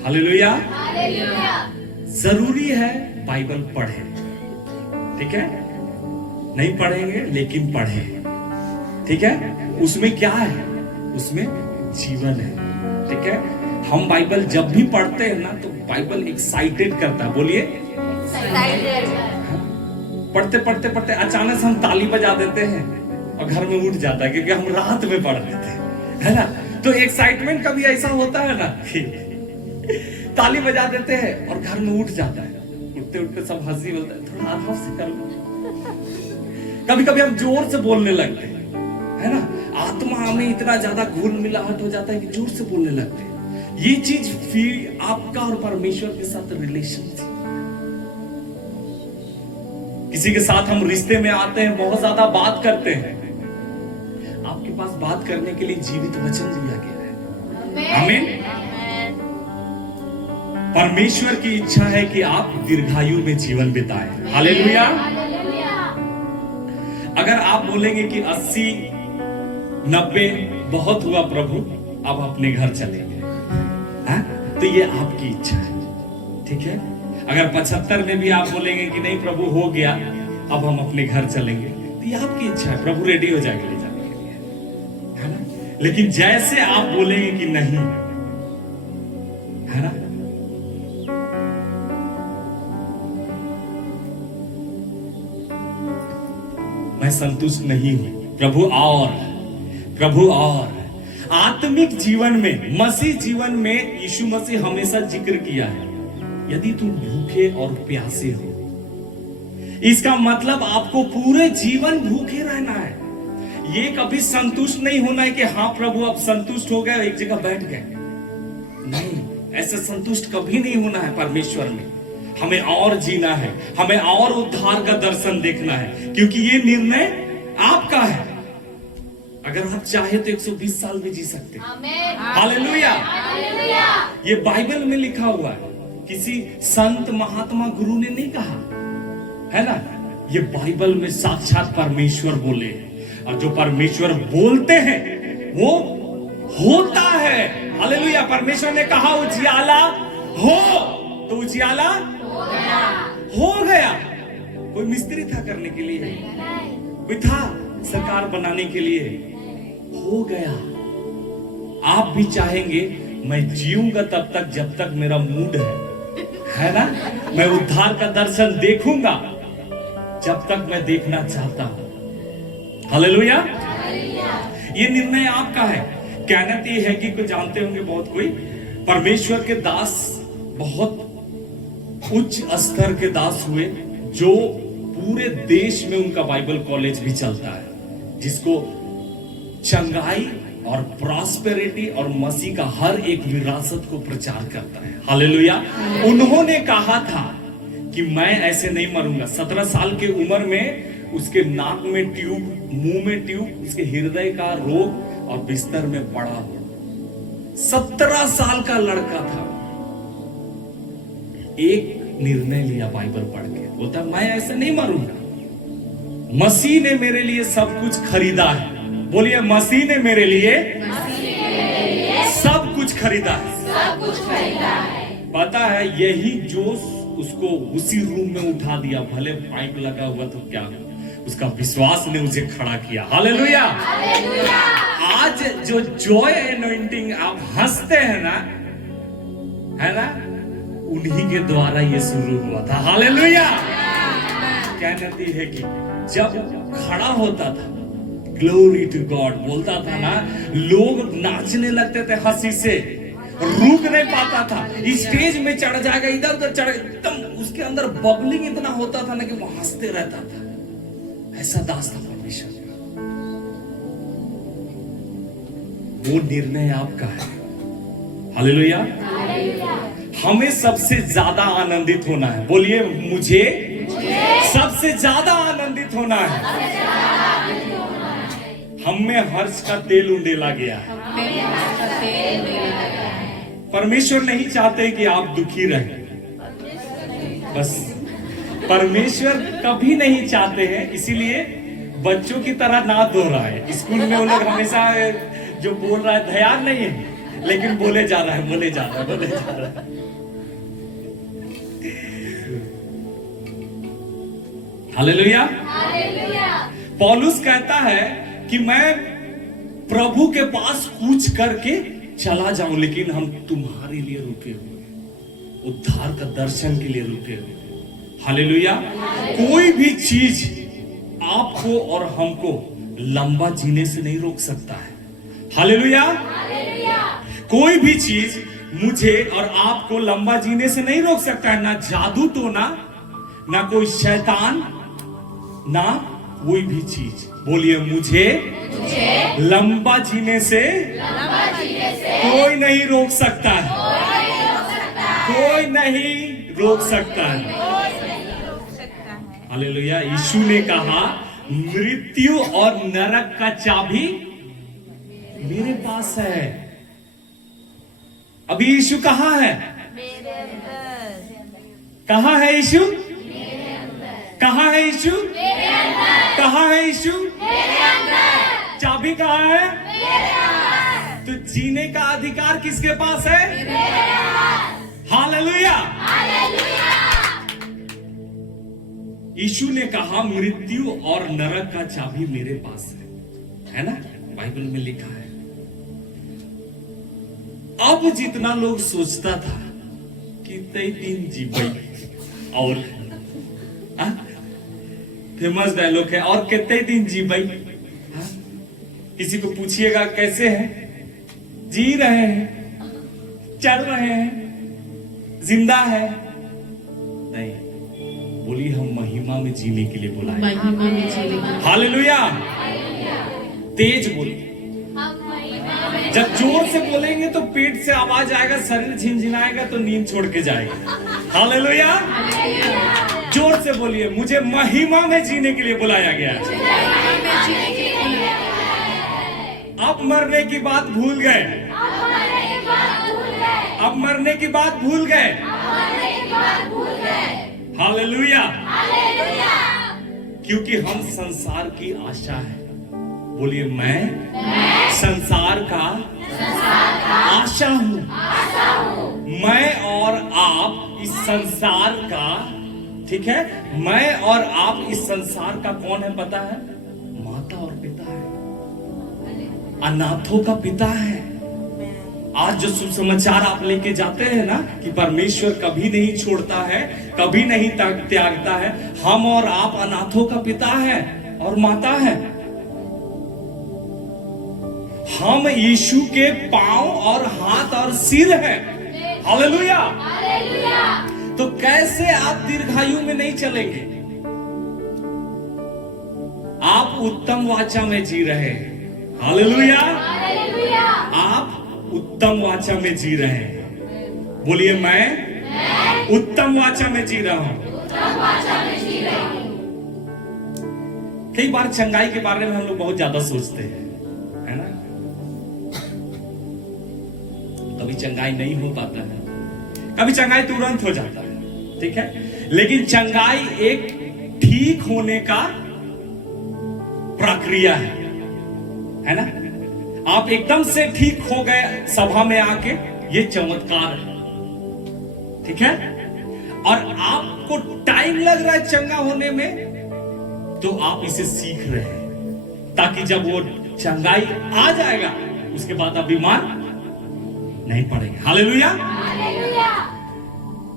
हालेलुया। जरूरी है बाइबल पढ़े, ठीक है? नहीं पढ़ेंगे लेकिन पढ़े, ठीक है? उसमें क्या है? उसमें जीवन है, ठीक है? हम बाइबल जब भी पढ़ते हैं ना, तो बाइबल एक्साइटेड करता है। बोलिए, पढ़ते पढ़ते पढ़ते अचानक से हम ताली बजा देते हैं और घर में उठ जाता है, क्योंकि हम रात में पढ़ लेते हैं, है ना? तो एक्साइटमेंट कभी ऐसा होता है ना कि ताली बजा देते हैं और घर में उठ जाता है। उठते उठते सब हंसी बोलते हैं, थोड़ा आराम से कर लो। कभी कभी हम जोर से बोलने लगते हैं, है ना? आत्मा में इतना ज्यादा घुल मिलाहट हो जाता है कि जोर से बोलने लगते हैं। ये चीज फिर आपका और परमेश्वर के साथ रिलेशनशिप, किसी के साथ हम रिश्ते में आते हैं, बहुत ज्यादा बात करते हैं। आपके पास बात करने के लिए जीवित वचन दिया गया है। आमीन। परमेश्वर की इच्छा है कि आप दीर्घायु में जीवन बिताएं। हालेलुया। अगर आप बोलेंगे कि 80, 90 बहुत हुआ प्रभु, अब अपने घर चलेंगे, तो ये आपकी इच्छा है, ठीक है। अगर 75 में भी आप बोलेंगे कि नहीं प्रभु हो गया, अब हम अपने घर चलेंगे, तो ये आपकी इच्छा है, प्रभु रेडी हो जाएंगे ले जाने के लिए, है ना। लेकिन जैसे आप बोलेंगे कि नहीं, है ना, मैं संतुष्ट नहीं हूं, प्रभु और आत्मिक जीवन में, मसीह जीवन में यीशु मसीह हमेशा जिक्र किया है, यदि तुम भूखे और प्यासे हो, इसका मतलब आपको पूरे जीवन भूखे रहना है। ये कभी संतुष्ट नहीं होना है कि हाँ प्रभु अब संतुष्ट हो गए, एक जगह बैठ गए, नहीं, ऐसे संतुष्ट कभी नहीं होना है परमेश्वर में। हमें और जीना है, हमें और उद्धार का दर्शन देखना है, क्योंकि ये निर्णय आपका है। अगर आप चाहे तो 120 साल भी जी सकते हैं। हालेलुया। ये बाइबल में लिखा हुआ है, किसी संत महात्मा गुरु ने नहीं कहा, है ना। ये बाइबल में साक्षात परमेश्वर बोले, और जो परमेश्वर बोलते हैं वो होता है। हालेलुया। परमेश्वर ने कहा उजियाला हो, तो उजियाला हो गया। कोई मिस्त्री था करने के लिए, कोई था सरकार बनाने के लिए, हो गया। आप भी चाहेंगे मैं जीऊंगा तब तक जब तक मेरा मूड है ना, मैं उद्धार का दर्शन देखूंगा जब तक मैं देखना चाहता हूं। हालेलुया। ये निर्णय आपका है। कहना ये है कि कोई जानते होंगे, बहुत कोई परमेश्वर के दास, बहुत उच्च स्तर के दास हुए, जो पूरे देश में उनका बाइबल कॉलेज भी चलता है, जिसको चंगाई और प्रॉस्पेरिटी और मसीह का हर एक विरासत को प्रचार करता है। हालेलुया। उन्होंने कहा था कि मैं ऐसे नहीं मरूंगा। 17 साल के उम्र में उसके नाक में ट्यूब, मुंह में ट्यूब, उसके हृदय का रोग और बिस्तर में पड़ा हुआ 17 साल का लड़का था। एक निर्णय लिया बाइबल पढ़ के, बोलता मैं ऐसे नहीं मरूंगा, मसीह ने मेरे लिए सब कुछ खरीदा है। बोलिए, मसीह ने मेरे लिए सब कुछ खरीदा है। पता है, यही जोश उसको उसी रूम में उठा दिया, भले पाइप लगा हुआ तो क्या, उसका विश्वास ने उसे खड़ा किया। हालेलुया। आज जो जॉय एनॉइंटिंग आप हंसते हैं ना, है ना, उन्हीं के द्वारा ये शुरू हुआ था। हालेलुया। कहती है कि जब खड़ा होता था, ग्लोरी टू गॉड बोलता था ना, लोग नाचने लगते थे हंसी से, रुक नहीं पाता था। स्टेज में चढ़ जाएगा, इधर उधर चढ़, एकदम उसके अंदर बबलिंग इतना होता था ना कि वो हंसते रहता था। ऐसा दास था परमेश्वर का। वो निर्णय आपका है। हालेलुया। हमें सबसे ज्यादा आनंदित होना है। बोलिए, मुझे सबसे ज्यादा आनंदित होना है। हम में हर्ष का तेल उंडेला गया है। परमेश्वर नहीं चाहते कि आप दुखी रहें, बस परमेश्वर कभी नहीं चाहते हैं। इसीलिए बच्चों की तरह ना दोहराए। स्कूल में वो लोग हमेशा जो बोल रहा है ध्यान नहीं है, लेकिन बोले जा रहा है। हालेलुया। पौलुस कहता है कि मैं प्रभु के पास कूच करके चला जाऊं, लेकिन हम तुम्हारे लिए रुके हुए, उद्धार का दर्शन के लिए रुके हुए। हालेलुया। कोई भी चीज आपको और हमको लंबा जीने से नहीं रोक सकता है। हालेलुया। कोई भी चीज मुझे और आपको लंबा जीने से नहीं रोक सकता है। ना जादू टोना, ना कोई शैतान, ना कोई भी चीज। बोलिए, मुझे लंबा जीने से कोई नहीं रोक सकता है। कोई नहीं रोक सकता है। हालेलुया। यीशु ने कहा मृत्यु और नरक का चाबी मेरे पास है। अभी यीशु कहां है? कहां है यीशु? कहां है यीशु? कहां है यीशु? चाबी कहां है? तो जीने का अधिकार किसके पास है? हालेलुया। यीशु ने कहा मृत्यु और नरक का चाबी मेरे पास है ना? बाइबल में लिखा है। अब जितना लोग सोचता था कि तय दिन जीवई और फेमस डायलॉग है, और कितने दिन जीवई। किसी को पूछिएगा कैसे हैं? जी रहे हैं, चल रहे हैं, जिंदा है। नहीं, बोली हम महिमा में जीने के लिए बुलाए। महिमा में जीने। हालेलुया। तेज बोली। जब जोर से बोलेंगे तो पेट से आवाज आएगा, शरीर झिनझिनाएगा तो नींद छोड़ के जाएगा। हालेलुया। जोर से बोलिए, मुझे महिमा में जीने के लिए बुलाया गया है। अब मरने की बात भूल गए। अब मरने की बात भूल गए। हालेलुया। क्योंकि हम संसार की आशा है। बोलिए, मैं संसार का आशा हूं। मैं और आप इस संसार का, ठीक है, मैं और आप इस संसार का कौन है पता है? माता और पिता है, अनाथों का पिता है। आज जो शुभ समाचार आप लेके जाते हैं ना कि परमेश्वर कभी नहीं छोड़ता है, कभी नहीं त्यागता है। हम और आप अनाथों का पिता है और माता है। हम यीशु के पांव और हाथ और सिर है। हालेलुया। तो कैसे आप दीर्घायु में नहीं चलेंगे? आप उत्तम वाचा में जी रहे हैं। हालेलुया। आप उत्तम वाचा में जी रहे हैं। बोलिए, मैं उत्तम वाचा में जी रहा हूं। कई बार चंगाई के बारे में हम लोग बहुत ज्यादा सोचते हैं, है ना? कभी चंगाई नहीं हो पाता है, कभी चंगाई तुरंत हो जाता है, ठीक है। लेकिन चंगाई एक ठीक होने का प्रक्रिया है ना? आप एकदम से ठीक हो गए सभा में आके, ये चमत्कार है, ठीक है। और आपको टाइम लग रहा है चंगा होने में, तो आप इसे सीख रहे हैं, ताकि जब वो चंगाई आ जाएगा उसके बाद आप बीमार नहीं पड़ेंगे। हालेलुया।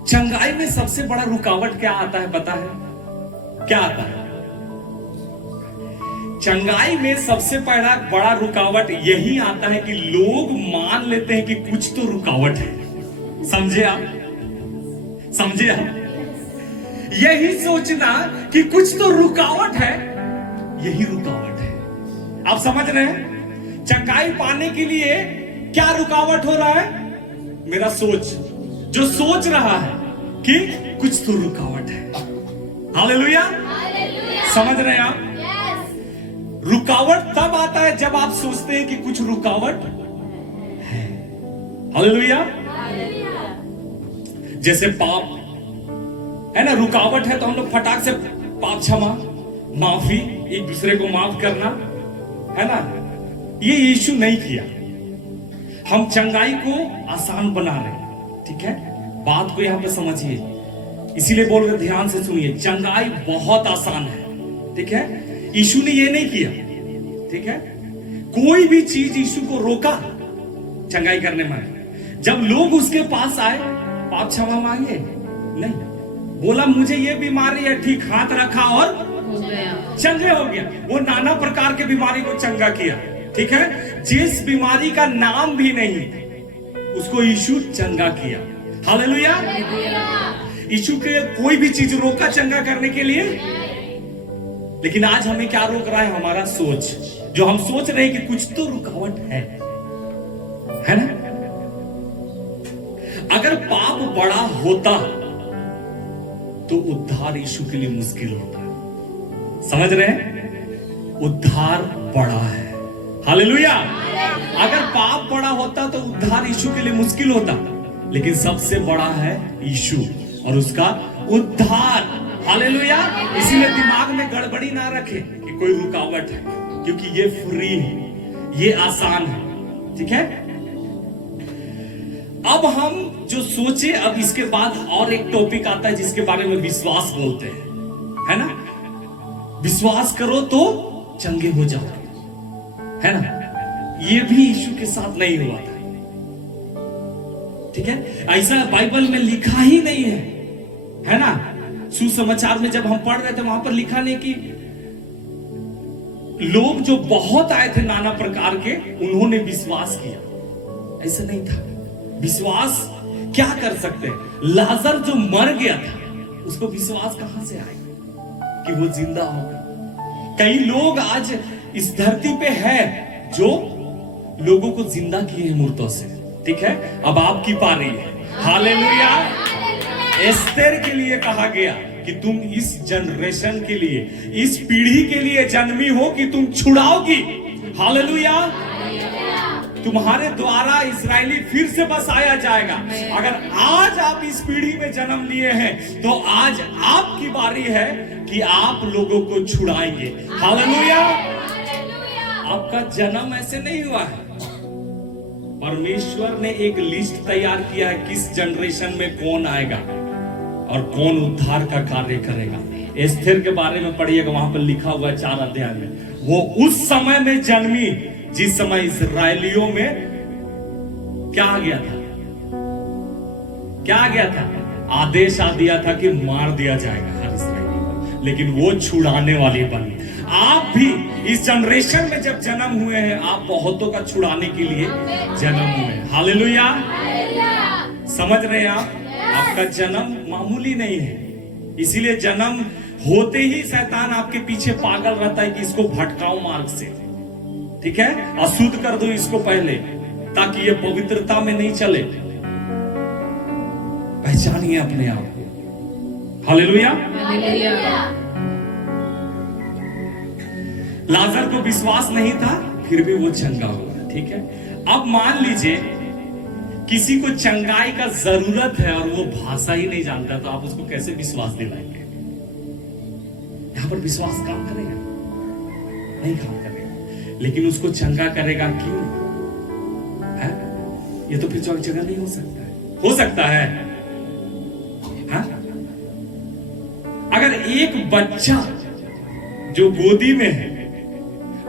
चंगाई में सबसे बड़ा रुकावट क्या आता है पता है? क्या आता है? चंगाई में सबसे बड़ा रुकावट यही आता है कि लोग मान लेते हैं कि कुछ तो रुकावट है। समझे आप? समझे आप? यही सोचना कि कुछ तो रुकावट है, यही रुकावट है। आप समझ रहे हैं? चंगाई पाने के लिए क्या रुकावट हो रहा है? मेरा सोच, जो सोच रहा है कि कुछ तो रुकावट है। हालेलुया। समझ रहे हैं आप? रुकावट तब आता है जब आप सोचते हैं कि कुछ रुकावट है। हालेलुया। जैसे पाप है ना, रुकावट है तो हम लोग फटाक से पाप क्षमा, माफी, एक दूसरे को माफ करना, है ना? ये यीशु नहीं किया। हम चंगाई को आसान बना रहे हैं, ठीक है। बात को यहां पे समझिए, इसीलिए बोल रहे, ध्यान से सुनिए। चंगाई बहुत आसान है, ठीक है। यीशु ने ये नहीं किया, ठीक है। कोई भी चीज यीशु को रोका चंगाई करने में। जब लोग उसके पास आए, पाप क्षमा मांगे नहीं, बोला मुझे ये बीमारी है, ठीक, हाथ रखा और चंगे हो गया। वो नाना प्रकार के बीमारी को चंगा किया, ठीक है। जिस बीमारी का नाम भी नहीं उसको यीशु चंगा किया। हालेलुया। यीशु के कोई भी चीज रोका चंगा करने के लिए, लेकिन आज हमें क्या रोक रहा है? हमारा सोच, जो हम सोच रहे हैं कि कुछ तो रुकावट है ना? अगर पाप बड़ा होता तो उद्धार यीशु के लिए मुश्किल होता है। समझ रहे हैं? उद्धार बड़ा है। हालेलुया। अगर पाप बड़ा होता तो उद्धार यीशु के लिए मुश्किल होता, लेकिन सबसे बड़ा है यीशु और उसका उद्धार। हालेलुया। इसीलिए दिमाग में गड़बड़ी ना रखे कि कोई रुकावट है, क्योंकि ये फ्री है, ये आसान है। ठीक है। अब हम जो सोचे, अब इसके बाद और एक टॉपिक आता है जिसके बारे में विश्वास बोलते हैं, है ना? विश्वास करो तो चंगे हो जाओगे, है ना? ये भी यीशु के साथ नहीं हुआ था। ठीक है। ऐसा बाइबल में लिखा ही नहीं है ना? सुसमाचार में जब हम पढ़ रहे थे वहां पर लिखा नहीं कि लोग जो बहुत आए थे नाना प्रकार के, उन्होंने विश्वास किया। ऐसा नहीं था। विश्वास क्या कर सकते हैं? लाजर जो मर गया था, उसको विश्वास कहां से आएगा कि वो जिंदा होगा? कई लोग आज इस धरती पे है जो लोगों को जिंदा किए हैं मुर्दों से। ठीक है। अब आपकी पारी है। हालेलुया। एस्तेर के लिए कहा गया कि तुम इस जनरेशन के लिए, इस पीढ़ी के लिए जन्मी हो कि तुम छुड़ाओगी। हालेलुया। तुम्हारे द्वारा इस्राएली फिर से बसाया जाएगा। अगर आज आप इस पीढ़ी में जन्म लिए हैं तो आज आपकी बारी है कि आप लोगों को छुड़ाएंगे। हालेलुया। आपका जन्म ऐसे नहीं हुआ है। परमेश्वर ने एक लिस्ट तैयार किया है किस जनरेशन में कौन आएगा और कौन उद्धार का कार्य करेगा। एस्थेर के बारे में पढ़िएगा, वहां पर लिखा हुआ है 4 अध्याय में। वो उस समय में जन्मी जिस समय इस्राएलियों में क्या आ गया था? क्या आ गया था? आदेश आ दिया था कि मार दिया जाएगा हर इस्राएली को, लेकिन वो छुड़ाने वाली बनी। आप भी इस जनरेशन में जब जन्म हुए हैं, आप बहुतों का छुड़ाने के लिए जन्म हुए हैं। हालेलुया। समझ रहे हैं आप? आपका जन्म मामूली नहीं है। इसीलिए जन्म होते ही शैतान आपके पीछे पागल रहता है कि इसको भटकाओ मार्ग से। ठीक है। अशुद्ध कर दो इसको पहले, ताकि ये पवित्रता में नहीं चले। पहचानिए अपने आप को। हालेलुया। लाजर को विश्वास नहीं था, फिर भी वो चंगा हुआ। ठीक है। अब मान लीजिए किसी को चंगाई का जरूरत है और वो भाषा ही नहीं जानता, तो आप उसको कैसे विश्वास दिलाएंगे? यहां पर विश्वास काम करेगा? नहीं काम करेगा। लेकिन उसको चंगा करेगा क्यों? है? ये तो फिर जगह नहीं हो सकता है। हो सकता है? हा? अगर एक बच्चा जो गोदी में है,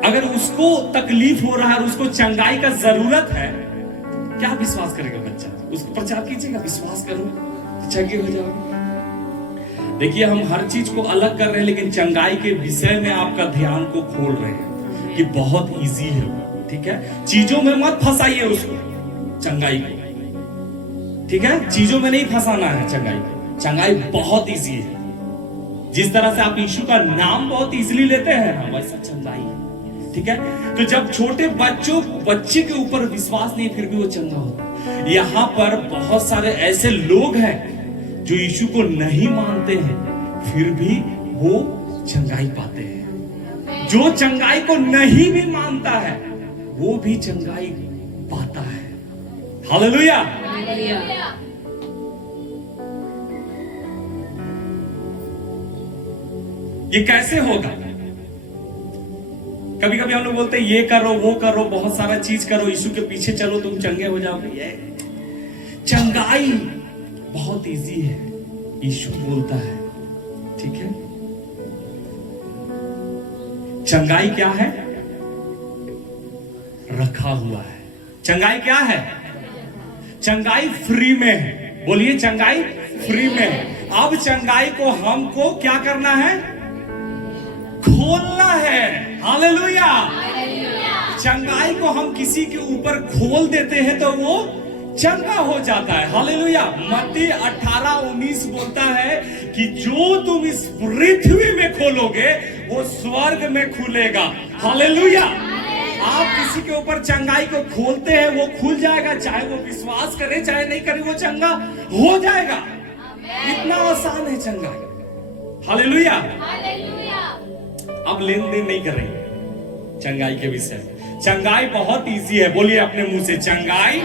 अगर उसको तकलीफ हो रहा है और उसको चंगाई का जरूरत है, क्या विश्वास करेगा बच्चा? उसको प्रचार कीजिएगा, विश्वास करो तो चंगे हो जाओगे। देखिए, हम हर चीज को अलग कर रहे हैं, लेकिन चंगाई के विषय में आपका ध्यान को खोल रहे हैं कि बहुत इजी है। ठीक है। चीजों में मत फंसाइए उसको, चंगाई को। ठीक है। चीजों में नहीं फंसाना है चंगाई को। चंगाई बहुत इजी है। जिस तरह से आप यीशु का नाम बहुत इजीली लेते हैं ना, वैसा चंगाई है। ठीक है। तो जब छोटे बच्चे के ऊपर विश्वास नहीं, फिर भी वो चंगा होता। यहां पर बहुत सारे ऐसे लोग हैं जो यीशु को नहीं मानते हैं, फिर भी वो चंगाई पाते हैं। जो चंगाई को नहीं भी मानता है, वो भी चंगाई पाता है। हालेलुया। ये कैसे होगा? कभी कभी हम लोग बोलते हैं ये करो वो करो, बहुत सारा चीज करो, यीशु के पीछे चलो, तुम चंगे हो जाओगे। ये चंगाई बहुत इजी है, यीशु बोलता है। ठीक है। चंगाई क्या है? रखा हुआ है। चंगाई क्या है? चंगाई फ्री में है। बोलिए, चंगाई फ्री में है। अब चंगाई को हमको क्या करना है? खोलना है। हालेलुया। चंगाई को हम किसी के ऊपर खोल देते हैं तो वो चंगा हो जाता है। हालेलुया। मत्ती 18:19 बोलता है कि जो तुम इस पृथ्वी में खोलोगे वो स्वर्ग में खुलेगा। हालेलुया। आप किसी के ऊपर चंगाई को खोलते हैं, वो खुल जाएगा। चाहे वो विश्वास करे चाहे नहीं करे, वो चंगा हो जाएगा। इतना आसान है चंगाई। हालेलुया। अब लेन देन नहीं कर रही चंगाई के विषय में। चंगाई बहुत इजी है, बोलिए अपने मुंह से, चंगाई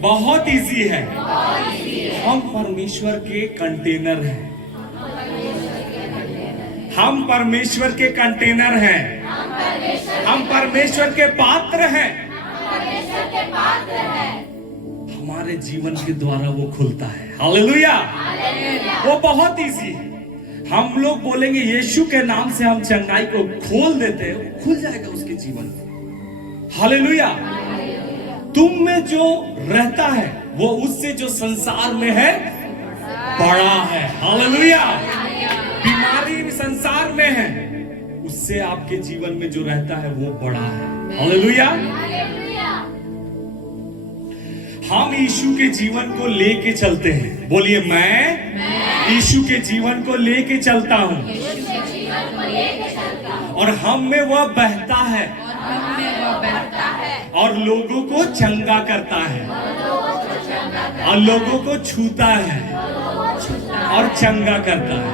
बहुत इजी है। हम परमेश्वर के कंटेनर हैं, हम परमेश्वर के कंटेनर हैं, हम परमेश्वर के पात्र हैं। हमारे जीवन के द्वारा वो खुलता है। हालेलुया, वो बहुत इजी है। हम लोग बोलेंगे यीशु के नाम से हम चंगाई को खोल देते हैं, वो खुल जाएगा उसके जीवन में। हालेलुया। तुम में जो रहता है वो उससे जो संसार में है बड़ा है। हालेलुया। बीमारी संसार में है, उससे आपके जीवन में जो रहता है वो बड़ा है। हालेलुया। हम यीशु के जीवन को लेके चलते हैं, बोलिए मैं यीशु के जीवन को लेके चलता हूं, और हम में वह बहता है और लोगों को चंगा करता है, और लोगों को छूता है और चंगा करता है।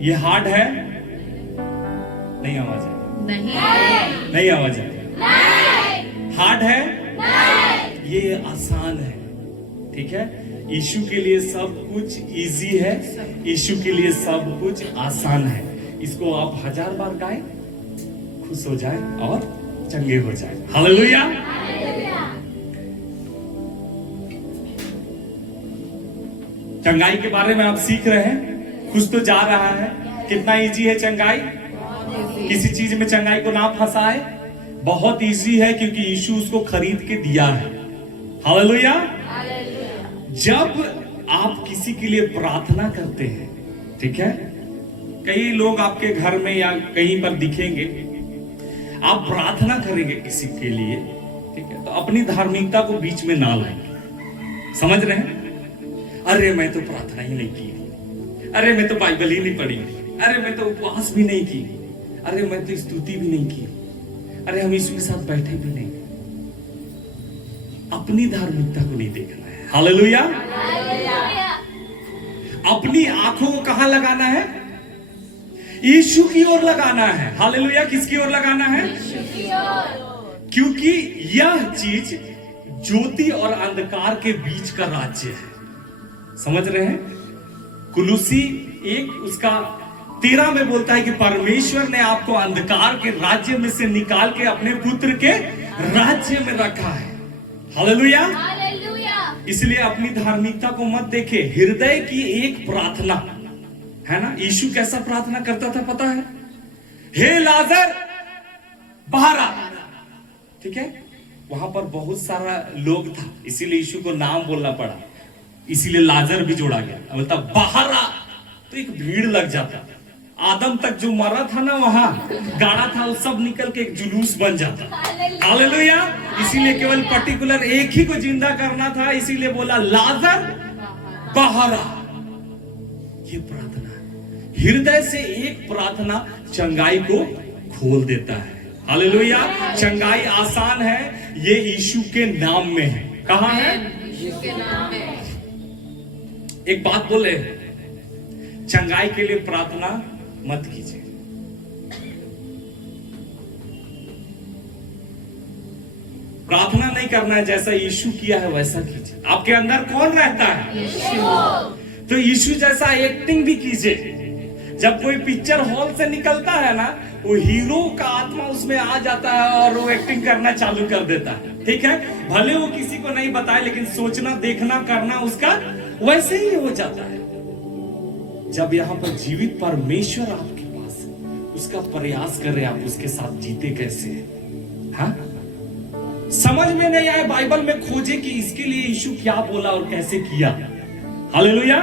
ये हार्ड है? नहीं आवाज है? नहीं आवाज है? हार्ड है? ये आसान है। ठीक है, यीशु के लिए सब कुछ इजी है, यीशु के लिए सब कुछ आसान है। इसको आप 1000 बार गाएं, खुश हो जाए और चंगे हो जाए। हालेलुया। चंगाई के बारे में आप सीख रहे हैं, कुछ तो जा रहा है। कितना इजी है चंगाई? किसी चीज में चंगाई को ना फंसाए, बहुत इजी है, क्योंकि यीशु उसको खरीद के दिया है। हालेलुया। जब आप किसी के लिए प्रार्थना करते हैं, ठीक है, कई लोग आपके घर में या कहीं पर दिखेंगे, आप प्रार्थना करेंगे किसी के लिए, ठीक है, तो अपनी धार्मिकता को बीच में ना लाएंगे। समझ रहे हैं? अरे मैं तो प्रार्थना ही नहीं की, अरे मैं तो बाइबल ही नहीं पढ़ी, अरे मैं तो उपवास भी नहीं की, अरे मैं तो स्तुति भी नहीं की, अरे हम यीशु के साथ बैठे भी नहीं। अपनी धार्मिकता को नहीं देखना है। हालेलुया। अपनी आंखों को कहां लगाना है? यीशु की ओर लगाना है। हालेलुया। किसकी ओर लगाना है? क्योंकि यह चीज ज्योति और अंधकार के बीच का राज्य है। समझ रहे हैं? कुलुसी 1 उसका 13 में बोलता है कि परमेश्वर ने आपको अंधकार के राज्य में से निकाल के अपने पुत्र के राज्य में रखा है। हालेलुया। इसलिए अपनी धार्मिकता को मत देखे, हृदय की एक प्रार्थना है ना। यीशु कैसा प्रार्थना करता था पता है? हे लाजर बाहर आ। ठीक है, वहां पर बहुत सारा लोग था, इसीलिए यीशु को नाम बोलना पड़ा, इसीलिए लाजर भी जोड़ा गया। बोलता बाहर आ, तो एक भीड़ लग जाता। आदम तक जो मरा था ना, वहां गाड़ा था, वो सब निकल के एक जुलूस बन जाता। हालेलुया। इसीलिए केवल पर्टिकुलर एक ही को जिंदा करना था, इसीलिए बोला लाजर बाहर आ। ये प्रार्थना, हृदय से एक प्रार्थना चंगाई को खोल देता है। हालेलुया। चंगाई आसान है, ये यीशु के नाम में है। कहां है? यीशु के नाम में। एक बात बोले, चंगाई के लिए प्रार्थना मत कीजिए। प्रार्थना नहीं करना है, जैसा यीशु किया है वैसा कीजिए। आपके अंदर कौन रहता है? यीशु। तो यीशु जैसा एक्टिंग भी कीजिए। जब कोई पिक्चर हॉल से निकलता है ना, वो हीरो का आत्मा उसमें आ जाता है और वो एक्टिंग करना चालू कर देता है। ठीक है, भले वो किसी को नहीं बताए, लेकिन सोचना, देखना, करना उसका वैसे ही हो जाता है। जब यहाँ पर जीवित परमेश्वर आपके पास है, उसका प्रयास करें आप उसके साथ जीते कैसे हैं। हाँ, समझ में नहीं आए, बाइबल में खोजे कि इसके लिए यीशु क्या बोला और कैसे किया। हालेलुया।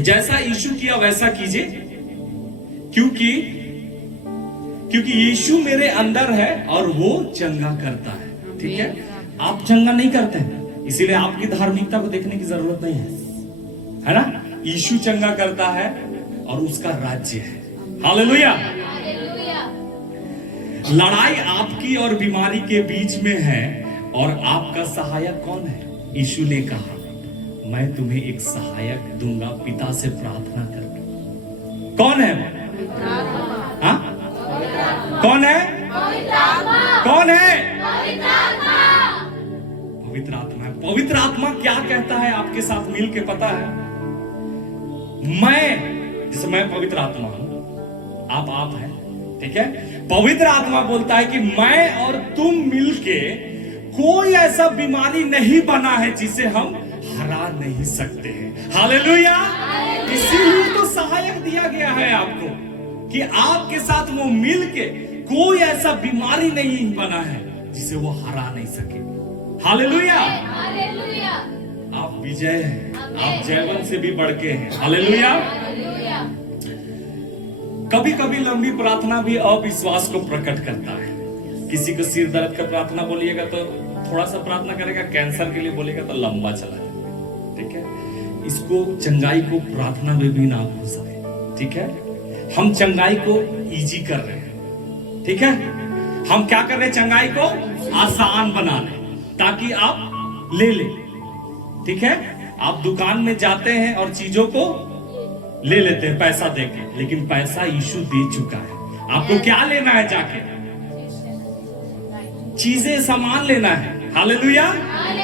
जैसा यीशु किया वैसा कीजिए, क्योंकि यीशु मेरे अंदर है और वो चंगा करता है। ठीक है, आप चंगा नहीं करते हैं, इसीलिए आपकी धार्मिकता को देखने की जरूरत नहीं है ना। यीशु चंगा करता है और उसका राज्य है। हालेलुया। लड़ाई आपकी और बीमारी के बीच में है, और आपका सहायक कौन है? यीशु ने कहा, मैं तुम्हें एक सहायक दूंगा पिता से प्रार्थना करके। कौन है? हाँ, कौन है? कौन है? पवित्र आत्मा है। पवित्र आत्मा क्या कहता है आपके साथ मिल के पता है? जैसे मैं पवित्र आत्मा हूं, आप हैं, ठीक है? पवित्र आत्मा बोलता है कि मैं और तुम मिलके कोई ऐसा बीमारी नहीं बना है जिसे हम हरा नहीं सकते हैं। हालेलुया! इसीलिए तो सहायक दिया गया है आपको कि आपके साथ वो मिलके कोई ऐसा बीमारी नहीं बना है जिसे वो हरा नहीं सके। हालेलुया! आप विजय हैं, आप जयवंत से भी बढ़ के हैं। हालेलुया! कभी कभी लंबी प्रार्थना भी अविश्वास को प्रकट करता है। किसी को सिर दर्द का प्रार्थना बोलिएगा तो थोड़ा सा प्रार्थना करेगा, कैंसर के लिए बोलेगा तो लंबा चला जाएगा, ठीक है? इसको चंगाई को प्रार्थना में भी ना घुसाए, ठीक है? हम चंगाई को इजी कर रहे हैं, ठीक है? हम क्या कर रहे हैं? चंगाई को आसान बना रहे हैं ताकि आप ले ले, ठीक है? आप दुकान में जाते हैं और चीजों को ले लेते हैं पैसा देके, लेकिन पैसा यीशु दे चुका है। आपको क्या लेना है? जाके चीजें, सामान लेना है। हालेलुया!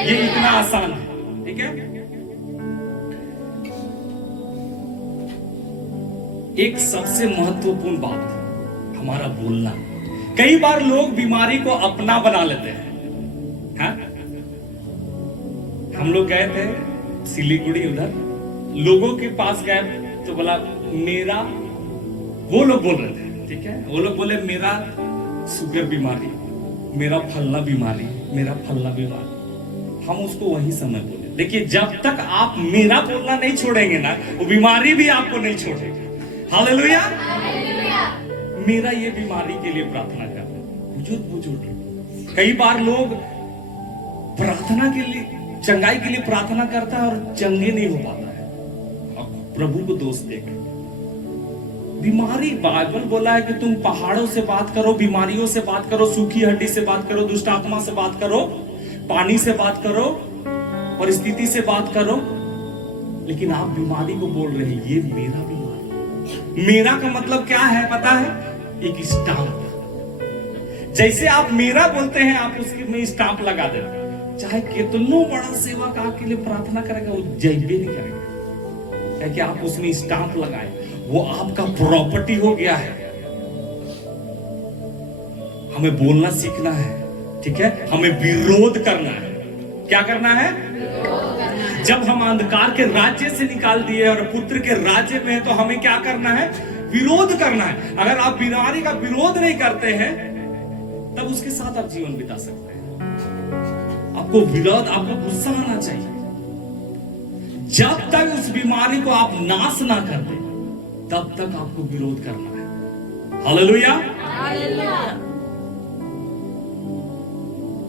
ये इतना आसान है, ठीक है? एक सबसे महत्वपूर्ण बात हमारा बोलना। कई बार लोग बीमारी को अपना बना लेते हैं। हाँ? हम लोग गए थे सिलीगुड़ी, उधर लोगों के पास गए तो बोला मेरा, वो लोग बोल रहे थे, ठीक है? वो लोग बोले मेरा शुगर बीमारी, मेरा फलना बीमारी, मेरा फलना बीमारी। हम उसको वही समय बोले। देखिए, जब तक आप मेरा बोलना नहीं छोड़ेंगे ना, वो बीमारी भी आपको नहीं छोड़ेगी। हालेलुया! मेरा ये बीमारी के लिए प्रार्थना कर रहे हैं। बुजुर्ग कई बार लोग प्रार्थना के लिए, चंगाई के लिए प्रार्थना करता है और चंगे नहीं हो पाता है। अब प्रभु को दोष देकर बीमारी, बाइबल बोला है कि तुम पहाड़ों से बात करो, बीमारियों से बात करो, सूखी हड्डी से बात करो, दुष्ट आत्मा से बात करो, पानी से बात करो, परिस्थिति से बात करो, लेकिन आप बीमारी को बोल रहे हैं ये मेरा बीमारी। मेरा का मतलब क्या है पता है? एक स्टाम्प। जैसे आप मेरा बोलते हैं, आप उसके में स्टाम्प लगा देते हैं। चाहे कितना बड़ा सेवक आपके लिए प्रार्थना करेगा, वो जैबे नहीं करेगा, कि आप उसमें स्टाम्प लगाए। वो आपका प्रॉपर्टी हो गया है। हमें बोलना सीखना है, ठीक है? हमें विरोध करना है। क्या करना है? जब हम अंधकार के राज्य से निकाल दिए और पुत्र के राज्य में है, तो हमें क्या करना है? विरोध करना है। अगर आप बीमारी का विरोध नहीं करते हैं, तब उसके साथ आप जीवन बिता सकते हैं। आपको विरोध, आपको गुस्सा आना चाहिए। जब तक उस बीमारी को आप नाश ना कर दे, तब तक आपको विरोध करना है। हालेलुया!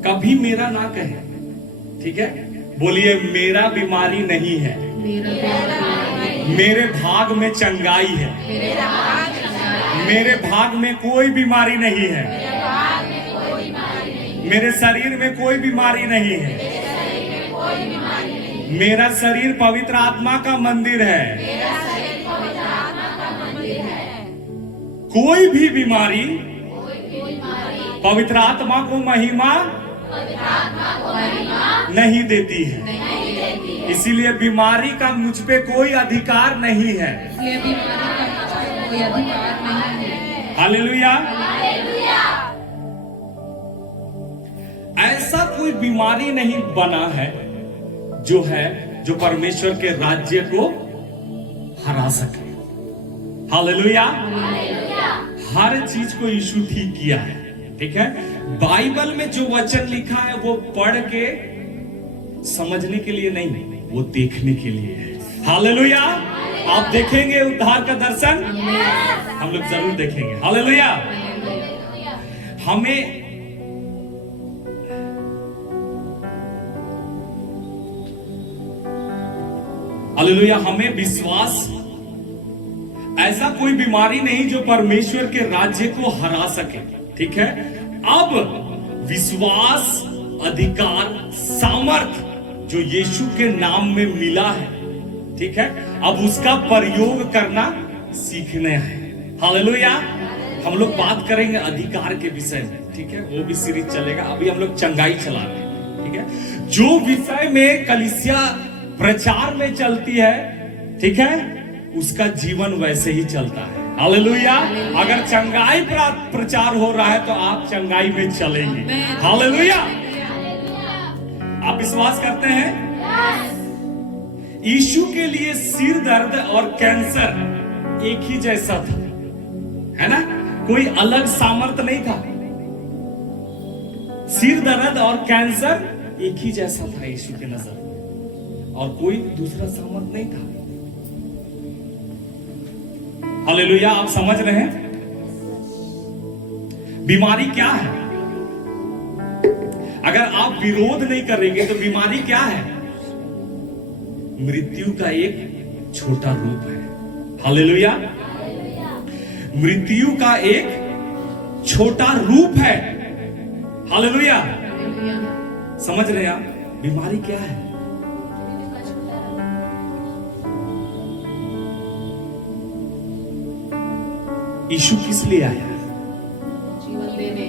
कभी मेरा ना कहे, ठीक है? बोलिए मेरा बीमारी नहीं है, मेरे भाग में चंगाई है, मेरे भाग में कोई बीमारी नहीं है, मेरे शरीर में कोई बीमारी नहीं है, मेरा शरीर पवित्र आत्मा का मंदिर है। कोई भी बीमारी पवित्र आत्मा को महिमा नहीं देती है। इसीलिए बीमारी का मुझ पे कोई अधिकार नहीं है। हालेलुया! ऐसा कोई बीमारी नहीं बना है जो परमेश्वर के राज्य को हरा सके। हालेलुया! हर चीज को यीशु ठीक किया है, ठीक है? बाइबल में जो वचन लिखा है वो पढ़ के समझने के लिए नहीं, वो देखने के लिए है। हालेलुया! आप देखेंगे उद्धार का दर्शन, हम लोग जरूर देखेंगे। हालेलुया! हमें हालेलुया, हमें विश्वास, ऐसा कोई बीमारी नहीं जो परमेश्वर के राज्य को हरा सके, ठीक है? अब विश्वास, अधिकार, सामर्थ जो यीशु के नाम में मिला है, ठीक है? अब उसका प्रयोग करना सीखने आए। हालेलुया। हम लोग बात करेंगे अधिकार के विषय में, ठीक है, वो भी सीरीज चलेगा। अभी हम लोग चंगाई चला रहे हैं, ठीक है। जो विषय में कलीसिया प्रचार में चलती है, ठीक है, उसका जीवन वैसे ही चलता है। हालेलुया। अगर चंगाई प्रचार हो रहा है तो आप चंगाई में चलेंगे। हालेलुया। आप विश्वास करते हैं? यीशु के लिए सिर दर्द और कैंसर एक ही जैसा था, है ना, कोई अलग सामर्थ्य नहीं था। सिर दर्द और कैंसर एक ही जैसा था यीशु के नजर, और कोई दूसरा सामर्थ्य नहीं था। हालेलुया। आप समझ रहे हैं? बीमारी क्या है? अगर आप विरोध नहीं करेंगे तो बीमारी क्या है? मृत्यु का एक छोटा रूप है। हालेलुया। मृत्यु का एक छोटा रूप है। हालेलुया। समझ रहे हैं आप? बीमारी क्या है? यीशु किस लिए आया? जीवन देने।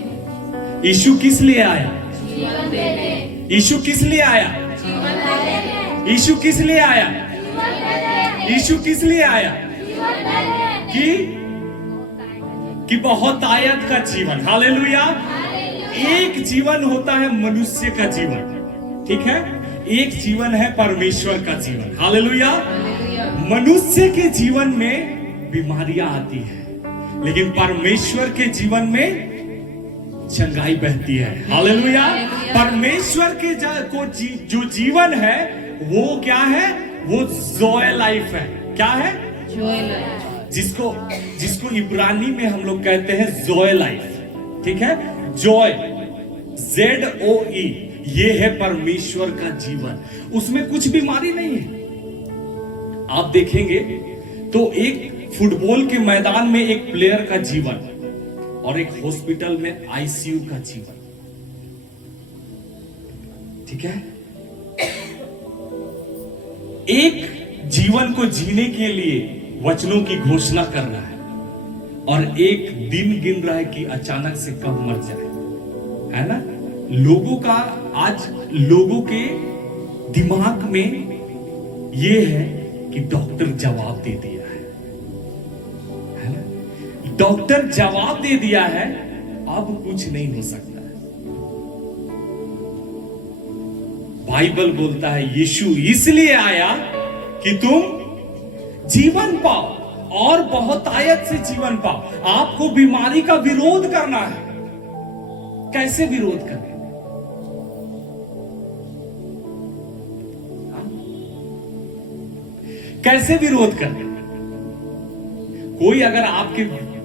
यीशु किस लिए आया? जीवन देने। यीशु किस लिए आया? जीवन देने। यीशु किस लिए आया? यीशु किस लिए आया? कि बहुतायत का जीवन। हालेलुया। एक जीवन होता है मनुष्य का जीवन, ठीक है, एक जीवन है परमेश्वर का जीवन। हालेलुया। मनुष्य के जीवन में बीमारियां आती है, लेकिन परमेश्वर के जीवन में चंगाई बहती है। हालेलुया। परमेश्वर के जो जीवन है वो क्या है? वो जॉय लाइफ है। क्या है? Joy life. जिसको इब्रानी में हम लोग कहते हैं जॉय लाइफ, ठीक है। जॉय, ZOE, ये है परमेश्वर का जीवन। उसमें कुछ बीमारी नहीं है। आप देखेंगे तो एक फुटबॉल के मैदान में एक प्लेयर का जीवन और एक हॉस्पिटल में ICU का जीवन, ठीक है। एक जीवन को जीने के लिए वचनों की घोषणा कर रहा है और एक दिन गिन रहा है कि अचानक से कब मर जाए, है ना। आज लोगों के दिमाग में ये है कि डॉक्टर जवाब दे दिया है ना, डॉक्टर जवाब दे दिया है, अब कुछ नहीं हो सकता है। बाइबल बोलता है यीशु इसलिए आया कि तुम जीवन पाओ और बहुतायत से जीवन पाओ। आपको बीमारी का विरोध करना है। कैसे विरोध करें? कैसे विरोध करें? कोई अगर आपके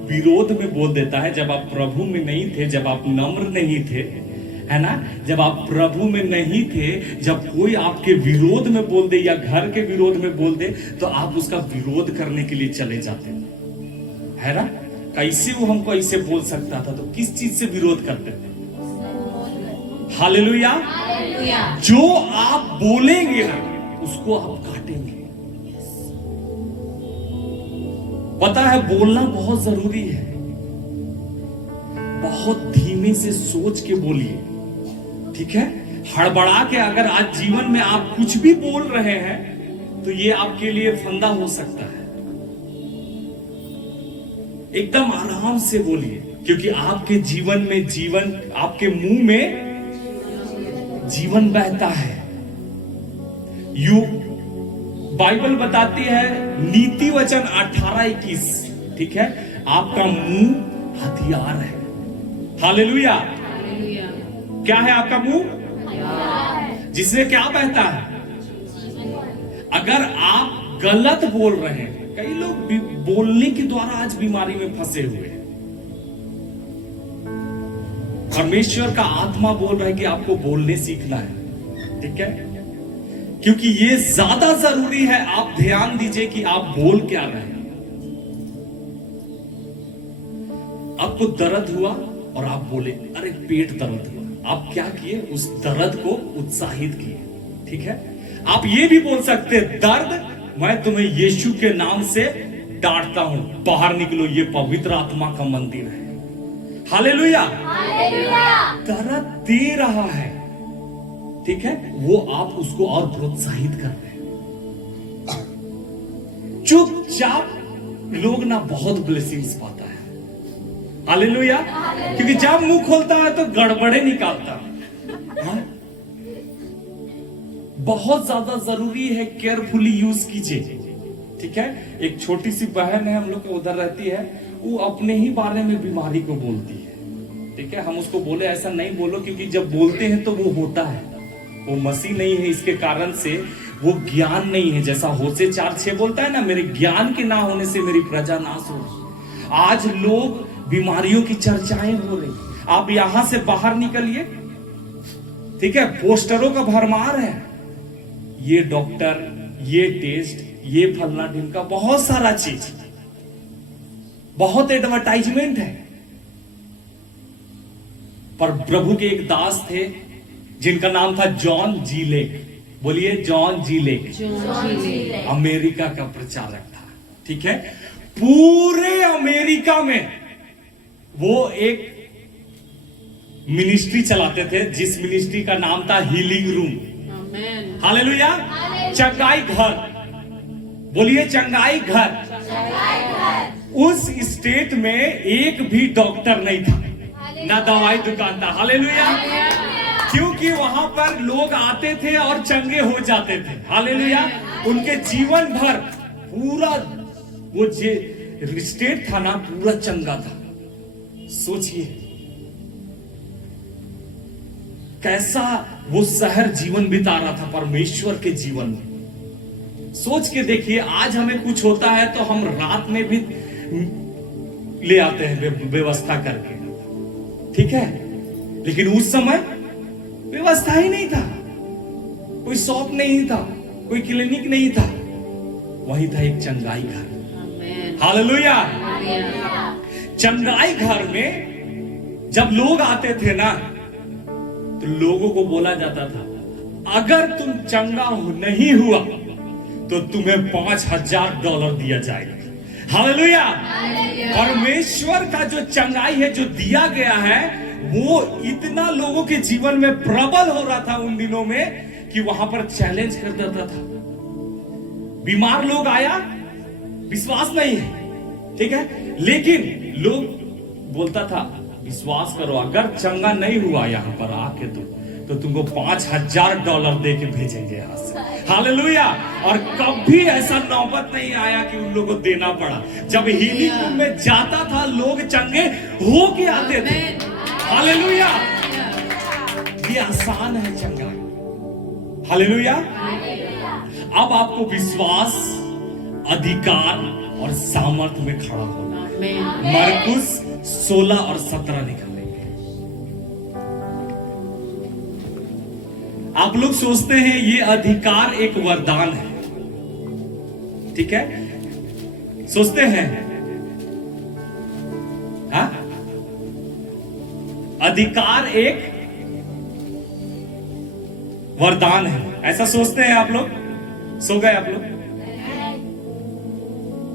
विरोध में बोल देता है, जब आप प्रभु में नहीं थे, जब आप नम्र नहीं थे, है ना, जब आप प्रभु में नहीं थे, जब कोई आपके विरोध में बोल दे या घर के विरोध में बोल दे तो आप उसका विरोध करने के लिए चले जाते हैं, है ना। कैसे वो हमको ऐसे बोल सकता था? तो किस चीज से विरोध करते थे? हालेलुया। जो आप बोलेंगे ना उसको आप काटेंगे। पता है बोलना बहुत जरूरी है। बहुत धीमे से सोच के बोलिए, ठीक है। हड़बड़ा के अगर आज जीवन में आप कुछ भी बोल रहे हैं तो ये आपके लिए फंदा हो सकता है। एकदम आराम से बोलिए, क्योंकि आपके जीवन में जीवन, आपके मुंह में जीवन बहता है। बाइबल बताती है नीति वचन 18:21, ठीक है, आपका मुंह हथियार है। हालेलुया। क्या है आपका मुंह? जिससे क्या बहता है? अगर आप गलत बोल रहे हैं, कई लोग बोलने के द्वारा आज बीमारी में फंसे हुए हैं। परमेश्वर का आत्मा बोल रहा है कि आपको बोलने सीखना है, ठीक है, क्योंकि ये ज्यादा जरूरी है। आप ध्यान दीजिए कि आप बोल क्या रहे हैं। आपको दर्द हुआ और आप बोले अरे पेट दर्द हुआ, आप क्या किए? उस दर्द को उत्साहित किए, ठीक है। आप ये भी बोल सकते दर्द, मैं तुम्हें यीशु के नाम से डांटता हूं, बाहर निकलो, ये पवित्र आत्मा का मंदिर है। हालेलुया। दर्द दे रहा है, ठीक है, वो आप उसको और प्रोत्साहित कर रहे हैं। चुपचाप लोग ना बहुत ब्लेसिंग्स पाता है। हालेलुया। क्योंकि जब मुंह खोलता है तो गड़बड़े निकालता है। हाँ? बहुत ज्यादा जरूरी है, केयरफुली यूज कीजिए, ठीक है। एक छोटी सी बहन है, हम लोग के उधर रहती है, वो अपने ही बारे में बीमारी को बोलती है, ठीक है। हम उसको बोले ऐसा नहीं बोलो, क्योंकि जब बोलते हैं तो वो होता है, वो मसीह नहीं है, इसके कारण से वो ज्ञान नहीं है। जैसा होशे 4:6 बोलता है ना, मेरे ज्ञान के ना होने से मेरी प्रजा नाश हो रही। आज लोग बीमारियों की चर्चाएं हो रही, आप यहां से बाहर निकलिए, ठीक है, पोस्टरों का भरमार है, ये डॉक्टर, ये टेस्ट, ये फलना ढिमका, बहुत सारा चीज, बहुत एडवर्टाइजमेंट है। पर प्रभु के एक दास थे जिनका नाम था जॉन जी लेक। बोलिए जॉन जी लेक। अमेरिका का प्रचारक था, ठीक है। पूरे अमेरिका में वो एक मिनिस्ट्री चलाते थे, जिस मिनिस्ट्री का नाम था हीलिंग रूम। हालेलुया। चंगाई घर, बोलिए चंगाई घर। उस स्टेट में एक भी डॉक्टर नहीं था, ना दवाई दुकान था। हालेलुया। क्योंकि वहां पर लोग आते थे और चंगे हो जाते थे। हालेलुया। उनके जीवन भर पूरा वो जो स्टेट था ना, पूरा चंगा था। सोचिए कैसा वो शहर जीवन बिता रहा था परमेश्वर के जीवन में। सोच के देखिए, आज हमें कुछ होता है तो हम रात में भी ले आते हैं व्यवस्था करके, ठीक है। लेकिन उस समय व्यवस्था ही नहीं था, कोई शॉप नहीं था, कोई क्लिनिक नहीं था, वही था एक चंगाई घर। हालेलुया। चंगाई घर में जब लोग आते थे ना, तो लोगों को बोला जाता था, अगर तुम चंगा नहीं हुआ तो तुम्हें $5,000 दिया जाएगा। हालेलुया। परमेश्वर का जो चंगाई है, जो दिया गया है, वो इतना लोगों के जीवन में प्रबल हो रहा था उन दिनों में कि वहां पर चैलेंज कर देता था। बीमार लोग आया, विश्वास नहीं है, ठीक है, लेकिन लोग बोलता था विश्वास करो, अगर चंगा नहीं हुआ यहां पर आके तो तुमको $5,000 दे के भेजेंगे यहां से। हालेलुया। और कभी ऐसा नौबत नहीं आया कि उन लोगों को देना पड़ा। जब हीलिंग रूम में जाता था, लोग चंगे हो के आते थे। हालेलुया। ये आसान है चंगा। हालेलुया। अब आपको विश्वास, अधिकार और सामर्थ्य में खड़ा होना है। मरकुस 16 और 17 निकालेंगे। आप लोग सोचते हैं ये अधिकार एक वरदान है, ठीक है, सोचते हैं, हाँ, अधिकार एक वरदान है, ऐसा सोचते हैं आप लोग? सो गए आप लोग?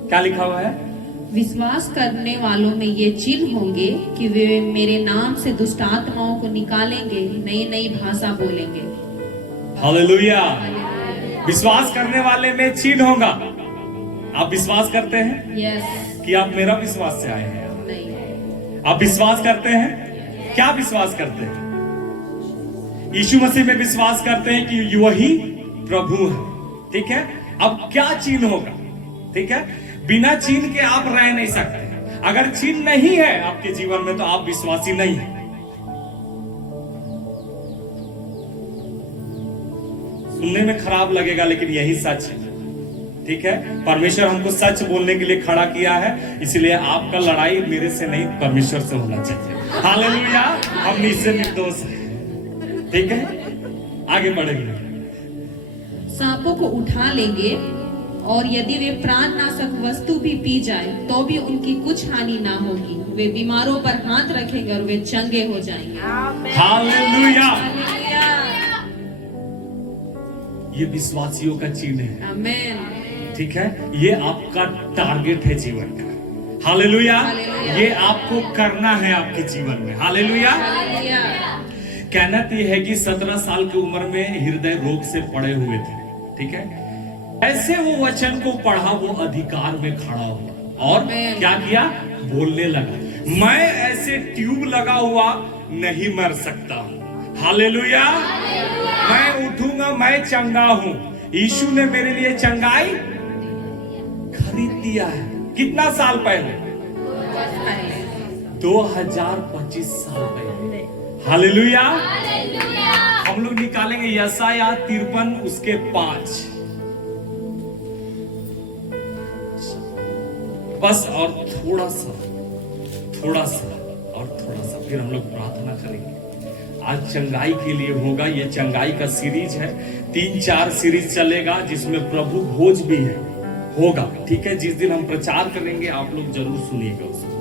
क्या लिखा हुआ है? विश्वास करने वालों में ये चिन्ह होंगे कि वे मेरे नाम से दुष्ट आत्माओं को निकालेंगे, नई नई भाषा बोलेंगे। हालेलुया। विश्वास करने वाले में चिन्ह होगा। आप विश्वास करते हैं? यस। कि आप मेरा विश्वास से आए हैं? नहीं। आप विश्वास करते हैं? क्या विश्वास करते हैं? यीशु मसीह में विश्वास करते हैं कि वही प्रभु है, ठीक है। अब क्या चिन्ह होगा, ठीक है, बिना चिन्ह के आप रह नहीं सकते। अगर चिन्ह नहीं है आपके जीवन में तो आप विश्वासी नहीं है। सुनने में खराब लगेगा लेकिन यही सच है, ठीक है। परमेश्वर हमको सच बोलने के लिए खड़ा किया है, इसलिए आपका लड़ाई मेरे से नहीं, परमेश्वर से होना चाहिए। हालेलुया। हम निश्चय निर्दोष हैं, ठीक है। आगे बढ़ेंगे। सांपों को उठा लेंगे और यदि वे प्राणनाशक वस्तु भी पी जाए तो भी उनकी कुछ हानि ना होगी। वे बीमारों पर हाथ रखेंगे और वे चंगे हो जाएंगे। हालेलुया। ये विश्वासियों का चिन्ह है। आमीन। ठीक है, ये आपका टारगेट है जीवन का। Hallelujah, hallelujah. ये आपको करना है आपके जीवन में। हालेलुया। हालेलुया। कहना तो ये है कि 17 साल की उम्र में हृदय रोग से पड़े हुए थे, ठीक है। ऐसे वो वचन को पढ़ा, वो अधिकार में खड़ा हुआ और Amen. क्या किया, बोलने लगा, मैं ऐसे ट्यूब लगा हुआ नहीं मर सकता हूं। हालेलुया। मैं उठूंगा, मैं चंगा हूं। यीशु ने मेरे लिए चंगाई खरीद लिया है। कितना साल पहले? 2025 साल पहले। हालेलुया। हम लोग निकालेंगे यशाया 53 उसके 5 बस, और थोड़ा सा और थोड़ा सा, फिर हम लोग प्रार्थना करेंगे। आज चंगाई के लिए होगा, ये चंगाई का सीरीज है, 3-4 सीरीज चलेगा जिसमें प्रभु भोज भी है, होगा, ठीक है। जिस दिन हम प्रचार करेंगे आप लोग जरूर सुनिएगा उसको।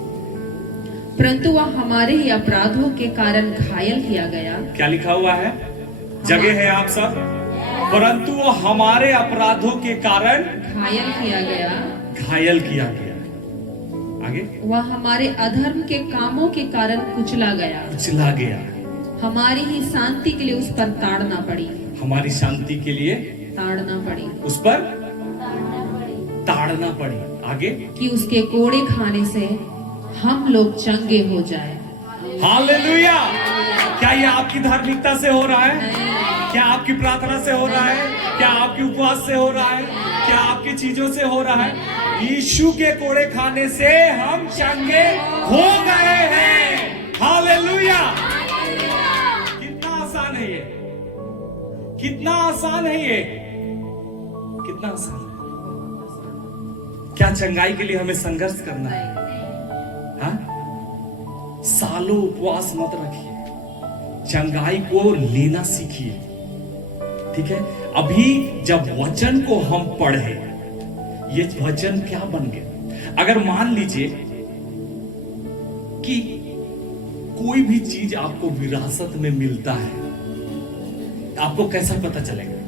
परंतु वह हमारे ही अपराधों के कारण घायल किया गया। क्या लिखा हुआ है? जगह है आप सब। परंतु वो हमारे अपराधों के कारण घायल किया गया। घायल किया गया। आगे, वह हमारे अधर्म के कामों के कारण कुचला गया। कुचला गया। हमारी ही शांति के लिए उस पर ताड़ना पड़ी। हमारी शांति के लिए ताड़ना पड़ी। उस पर ताड़ना पड़ी। आगे, कि उसके कोड़े खाने से हम लोग चंगे हो जाए। हालेलुया। क्या ये आपकी धार्मिकता से हो रहा है? क्या आपकी प्रार्थना से हो रहा है? क्या आपकी उपवास से हो रहा है? क्या आपकी चीजों से हो रहा है? यीशु के कोड़े खाने से हम चंगे हो गए हैं। हालेलुया। कितना आसान है ये, कितना आसान है ये, कितना आसान है। क्या चंगाई के लिए हमें संघर्ष करना है? हाँ? सालों उपवास मत रखिए, चंगाई को लेना सीखिए, ठीक है। अभी जब वचन को हम पढ़े, ये वचन क्या बन गया? अगर मान लीजिए कि कोई भी चीज आपको विरासत में मिलता है, आपको कैसा पता चलेगा?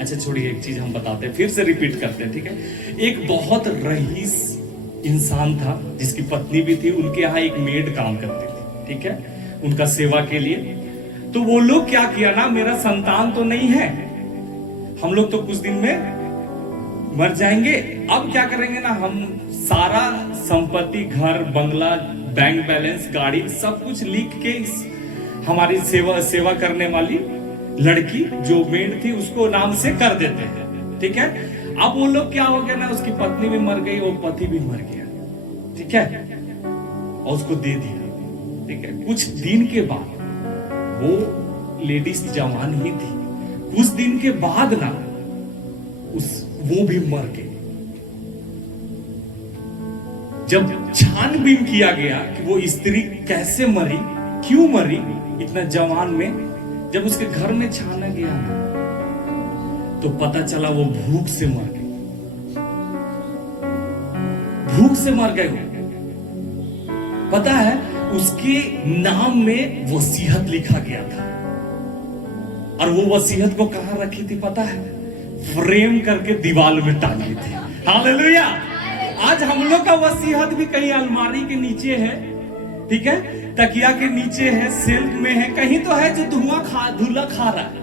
अच्छा छोड़िए, एक चीज हम बताते हैं, फिर से रिपीट करते हैं, ठीक है। एक बहुत रईस इंसान था जिसकी पत्नी भी थी, उनके यहाँ एक मेड काम करती थी, ठीक है, उनका सेवा के लिए। तो वो लोग क्या किया ना, मेरा संतान तो नहीं है, हम लोग तो कुछ दिन में मर जाएंगे, अब क्या करेंगे ना, हम सारा संपत्ति, घर, बंगला, बैंक बैलेंस, गाड़ी, सब कुछ लिख के हमारी सेवा करने वाली लड़की जो मेड थी उसको नाम से कर देते हैं, ठीक है। अब वो लोग क्या हो गया ना, उसकी पत्नी भी मर गई, वो पति भी मर गया, ठीक है, और उसको दे दिया, ठीक है। कुछ दिन के बाद वो लेडीज जवान ही थी, कुछ दिन के बाद ना वो भी मर गई। जब छानबीन किया गया कि वो स्त्री कैसे मरी, क्यों मरी इतना जवान में, जब उसके घर में छाना गया तो पता चला वो भूख से मर गई, भूख से मर गए। पता है, उसके नाम में वसीयत लिखा गया था, और वो वसीयत को कहां रखी थी पता है? फ्रेम करके दीवार में टांगी थी। हालेलुया। आज हम लोग का वसीयत भी कहीं अलमारी के नीचे है, ठीक है, तकिया के नीचे है, सेल्फ में है, कहीं तो है जो धुआं खा रहा है।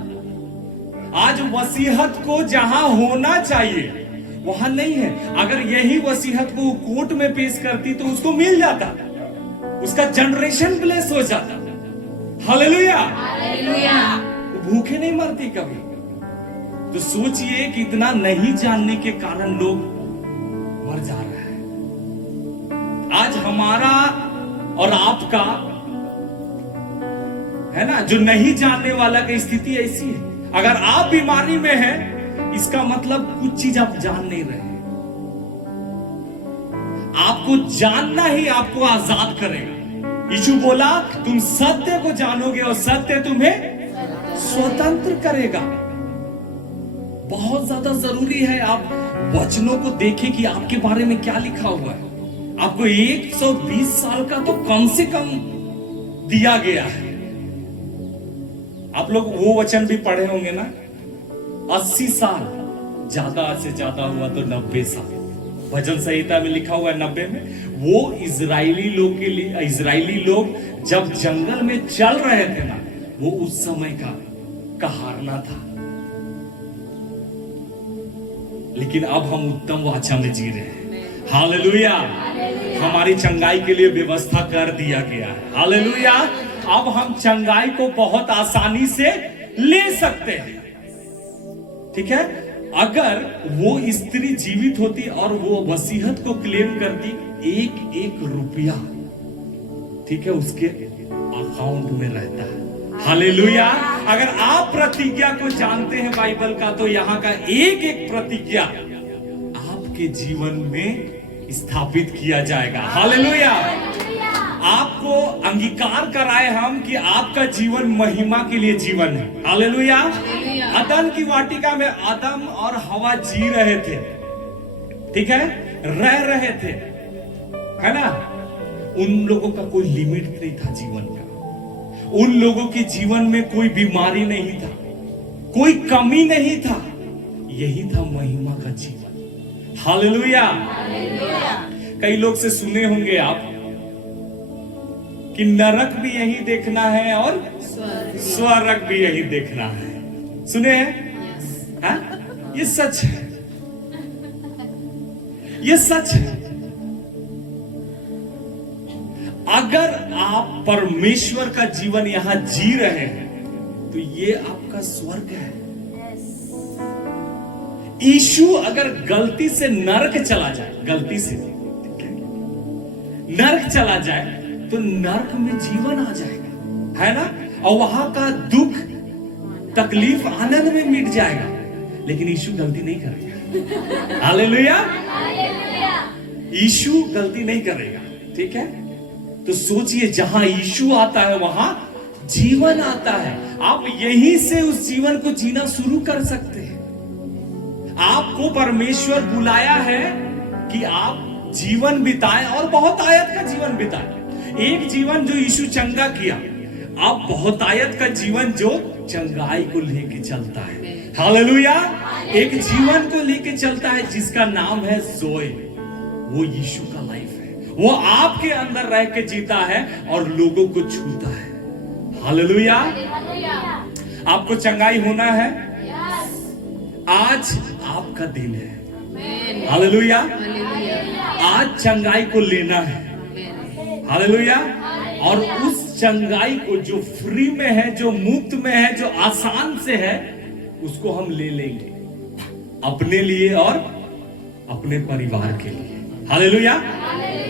आज वसीयत को जहां होना चाहिए वहां नहीं है। अगर यही वसीयत को कोर्ट में पेश करती तो उसको मिल जाता, उसका जनरेशन ब्लेस हो जाता। हालेलुया। हालेलुया। भूखे नहीं मरती कभी। तो सोचिए कि इतना नहीं जानने के कारण लोग मर जा रहे हैं। आज हमारा और आपका है ना, जो नहीं जानने वाला की स्थिति ऐसी है। अगर आप बीमारी में हैं, इसका मतलब कुछ चीज आप जान नहीं रहे। आपको जानना ही आपको आजाद करेगा। यीशु बोला, तुम सत्य को जानोगे और सत्य तुम्हें स्वतंत्र करेगा। बहुत ज्यादा जरूरी है आप वचनों को देखें कि आपके बारे में क्या लिखा हुआ है। आपको 120 साल का तो कम से कम दिया गया है। आप लोग वो वचन भी पढ़े होंगे ना, 80 साल ज्यादा से ज्यादा हुआ तो 90 साल। भजन संहिता में लिखा हुआ है 90 में। वो इजरायली लोग के लिए, इजरायली लोग जब जंगल में चल रहे थे ना, वो उस समय का कहारना था। लेकिन अब हम उत्तम वाचा में जी रहे हैं। हालेलुया। हमारी चंगाई के लिए व्यवस्था कर दिया गया है। हालेलुया। अब हम चंगाई को बहुत आसानी से ले सकते हैं। ठीक है, अगर वो स्त्री जीवित होती और वो वसीयत को क्लेम करती, एक एक रुपया, ठीक है, उसके अकाउंट में रहता है। हालेलुया। अगर आप प्रतिज्ञा को जानते हैं बाइबल का, तो यहां का एक एक प्रतिज्ञा आपके जीवन में स्थापित किया जाएगा। हालेलुया। आपको अंगीकार कराए हम कि आपका जीवन महिमा के लिए जीवन है। हालेलुया। अदन की वाटिका में आदम और हवा जी रहे थे, ठीक है, रह रहे थे, है ना। उन लोगों का कोई लिमिट नहीं था जीवन का। उन लोगों के जीवन में कोई बीमारी नहीं था, कोई कमी नहीं था। यही था महिमा का जीवन। हालेलुया। कई लोग से सुने होंगे आप कि नरक भी यही देखना है और स्वर्ग भी यही देखना है। सुने हैं? हाँ? ये सच है, ये सच है। अगर आप परमेश्वर का जीवन यहां जी रहे हैं, तो ये आपका स्वर्ग है। यीशु अगर गलती से नरक चला जाए, गलती से नरक चला जाए, तो नरक में जीवन आ जाएगा, है ना। और वहां का दुख, तकलीफ आनंद में मिट जाएगा। लेकिन यीशु गलती नहीं करेगा। हालेलुया। यीशु गलती नहीं करेगा, ठीक है। तो सोचिए, जहां यीशु आता है वहां जीवन आता है। आप यहीं से उस जीवन को जीना शुरू कर सकते हैं। आपको परमेश्वर बुलाया है कि आप जीवन बिताएं, और बहुत आयत का जीवन बिताएं। एक जीवन जो यीशु चंगा किया, अब बहुत आयत का जीवन जो चंगाई को लेके चलता है। हालेलुया। एक जीवन को लेके चलता है जिसका नाम है जोए। वो यीशु का लाइफ है। वो आपके अंदर रह के जीता है और लोगों को छूता है। हालेलुया। आपको चंगाई होना है, आज आपका दिन है। हालेलुया। आज चंगाई को लेना है। हालेलुया। और उस चंगाई को जो फ्री में है, जो मुफ्त में है, जो आसान से है, उसको हम ले लेंगे अपने लिए और अपने परिवार के लिए। हालेलुया।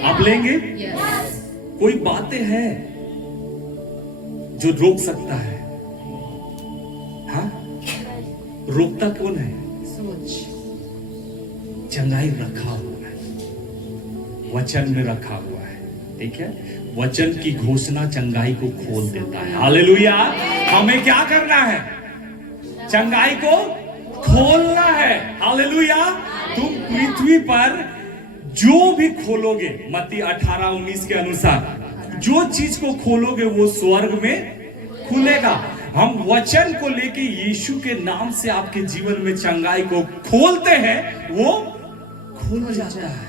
आप लेंगे? कोई बातें हैं जो रोक सकता है? हाँ, रोकता कौन है? सोच। चंगाई रखा हुआ है, वचन में रखा हुआ है, ठीक है। वचन की घोषणा चंगाई को खोल देता है। हालेलुया। हमें क्या करना है? चंगाई को खोलना है। हालेलुया। तुम पृथ्वी पर जो भी खोलोगे, मत्ती 18:19 के अनुसार, जो चीज को खोलोगे वो स्वर्ग में खुलेगा। हम वचन को लेके यीशु के नाम से आपके जीवन में चंगाई को खोलते हैं, वो खुल जाता है।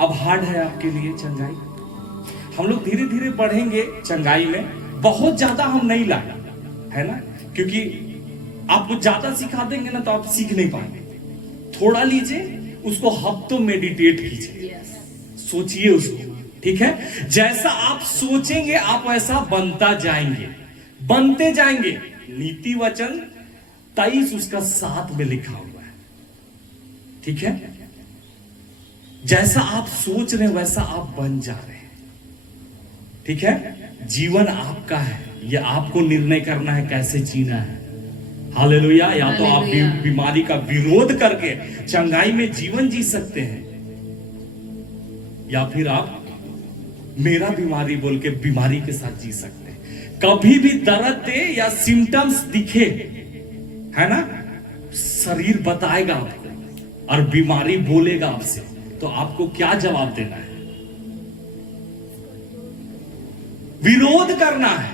अब हार्ड है आपके लिए चंगाई। हम लोग धीरे धीरे बढ़ेंगे चंगाई में, बहुत ज्यादा हम नहीं लाए, है ना, क्योंकि आपको ज्यादा सिखा देंगे ना तो आप सीख नहीं पाएंगे। थोड़ा लीजिए, उसको हफ्तों मेडिटेट कीजिए, सोचिए उसको, ठीक है। जैसा आप सोचेंगे आप वैसा बनता जाएंगे, बनते जाएंगे। नीति वचन 23 उसका 7 में लिखा हुआ है, ठीक है। जैसा आप सोच रहे हैं वैसा आप बन जा रहे हैं, ठीक है। जीवन आपका है, यह आपको निर्णय करना है कैसे जीना है। हालेलुया। या तो आप बीमारी का विरोध करके चंगाई में जीवन जी सकते हैं, या फिर आप मेरा बीमारी बोल के बीमारी के साथ जी सकते हैं। कभी भी दर्द दे या सिम्टम्स दिखे, है ना, शरीर बताएगा आपको और बीमारी बोलेगा आपसे, तो आपको क्या जवाब देना है? विरोध करना है।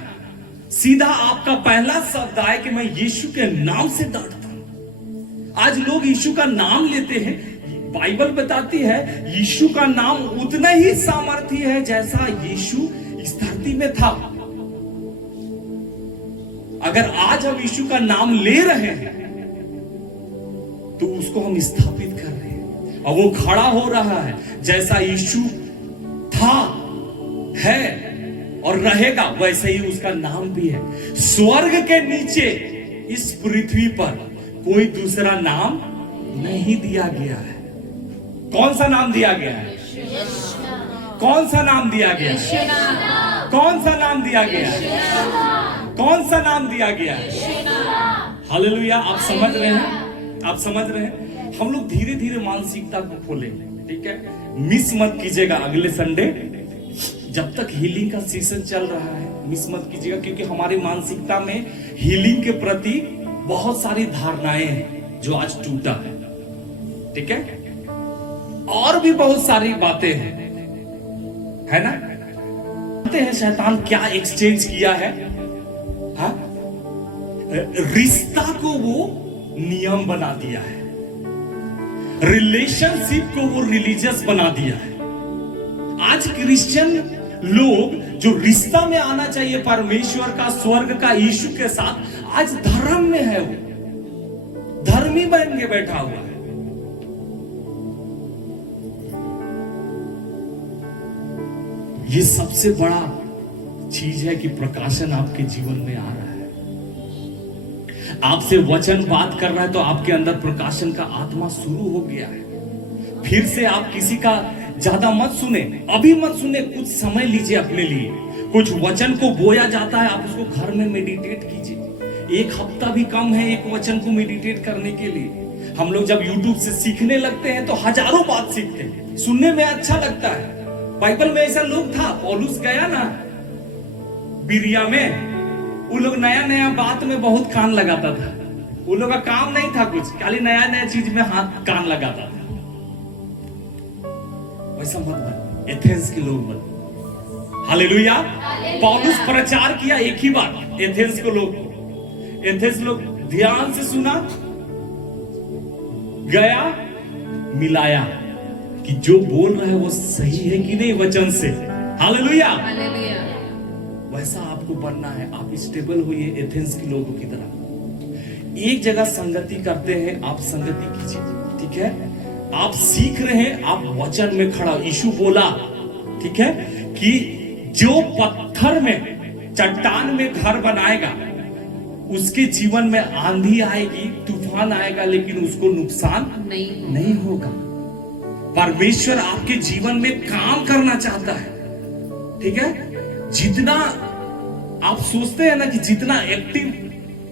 सीधा आपका पहला शब्द आए कि मैं यीशु के नाम से डरता हूं। आज लोग यीशु का नाम लेते हैं। बाइबल बताती है यीशु का नाम उतना ही सामर्थ्य है जैसा यीशु इस धरती में था। अगर आज हम यीशु का नाम ले रहे हैं तो उसको हम स्थापित कर रहे हैं और वो खड़ा हो रहा है। जैसा यीशु था, है और रहेगा वैसे ही उसका नाम भी है। स्वर्ग के नीचे इस पृथ्वी पर कोई दूसरा नाम नहीं दिया गया है। कौन सा नाम दिया गया है? कौन सा नाम दिया गया है? कौन सा नाम दिया गया है? कौन सा नाम दिया गया है? हालेलुया। आप समझ रहे हैं? आप समझ रहे हैं? हम लोग धीरे धीरे मानसिकता को खोलेंगे, ठीक है? मिस मत कीजिएगा अगले संडे, जब तक हीलिंग का सीजन चल रहा है, मिस मत कीजिएगा, क्योंकि हमारी मानसिकता में हीलिंग के प्रति बहुत सारी धारणाएं हैं जो आज टूटा है, ठीक है? और भी बहुत सारी बातें हैं, है ना? जानते हैं शैतान क्या एक्सचेंज किया है? हाँ? रिश्ता को वो नियम बना दिया है, रिलेशनशिप को वो रिलीजियस बना दिया है। आज क्रिश्चियन लोग जो रिश्ता में आना चाहिए परमेश्वर का, स्वर्ग का, यीशु के साथ, आज धर्म में है, वो धर्मी बन के बैठा हुआ है। ये सबसे बड़ा चीज है कि प्रकाशन आपके जीवन में आ रहा है। आपसे वचन बात कर रहा है तो आपके अंदर प्रकाशन का आत्मा शुरू हो गया है। फिर से आप किसी का ज्यादा मत सुने, अभी मत सुने, कुछ समय लीजिए अपने लिए। कुछ वचन को बोया जाता है, आप उसको घर में मेडिटेट कीजिए। एक हफ्ता भी कम है एक वचन को मेडिटेट करने के लिए। हम लोग जब YouTube से सीखने लगते हैं तो हजारों बात सीखते हैं, सुनने में अच्छा लगता है। बाइबल में ऐसा लोग था, पौलुस गया ना बिरिया में, वो लोग नया नया बात में बहुत कान लगाता था। वो लोग का काम नहीं था कुछ, खाली नया नया चीज में हाथ कान लगाता था। वैसा मत बन, एथेंस के लोग बन। हालेलुया। पौलुस प्रचार किया एक ही बात एथेंस लोग ध्यान से सुना, गया, मिलाया कि जो बोल रहा है वो सही है कि नहीं वचन से। हालेलुया। वैसा आपको बनना है। आप स्टेबल होइए एथेंस के लोगों की तरह। एक जगह संगति करते हैं, आप संगति कीजिए, ठीक है? आप सीख रहे हैं, आप वचन में खड़ा। यीशु बोला, ठीक है, कि जो पत्थर में, चट्टान में घर बनाएगा उसके जीवन में आंधी आएगी, तूफान आएगा, लेकिन उसको नुकसान नहीं होगा। परमेश्वर आपके जीवन में काम करना चाहता है, ठीक है? जितना आप सोचते हैं ना, कि जितना एक्टिव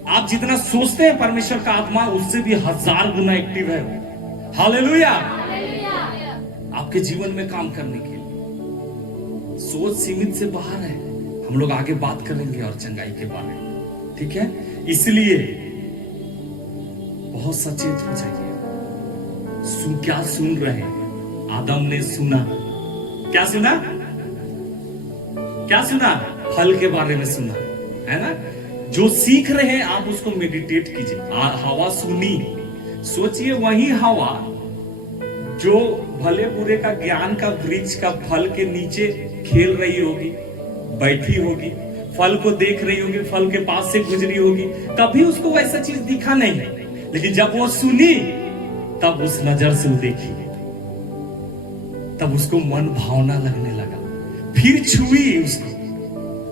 आप जितना सोचते हैं परमेश्वर का आत्मा उससे भी 1000 गुना एक्टिव है। हालेलुया। आपके जीवन में काम करने के लिए सोच सीमित से बाहर है। हम लोग आगे बात करेंगे और चंगाई के बारे में, ठीक है? इसलिए बहुत सचेत हो जाइए। क्या सुन रहे हैं? आदम ने सुना, क्या सुना? क्या सुना? फल के बारे में सुना, है ना? जो सीख रहे हैं आप उसको मेडिटेट कीजिए। हवा सुनी, सोचिए वही हवा जो भले बुरे का ज्ञान का वृक्ष का फल के नीचे खेल रही होगी, बैठी होगी, फल को देख रही होगी, फल के पास से गुजरी होगी, कभी उसको वैसा चीज दिखा नहीं, लेकिन जब वो सुनी तब उस नजर से वो देखी, तब उसको मन भावना लगने लगा, फिर छुई उसको,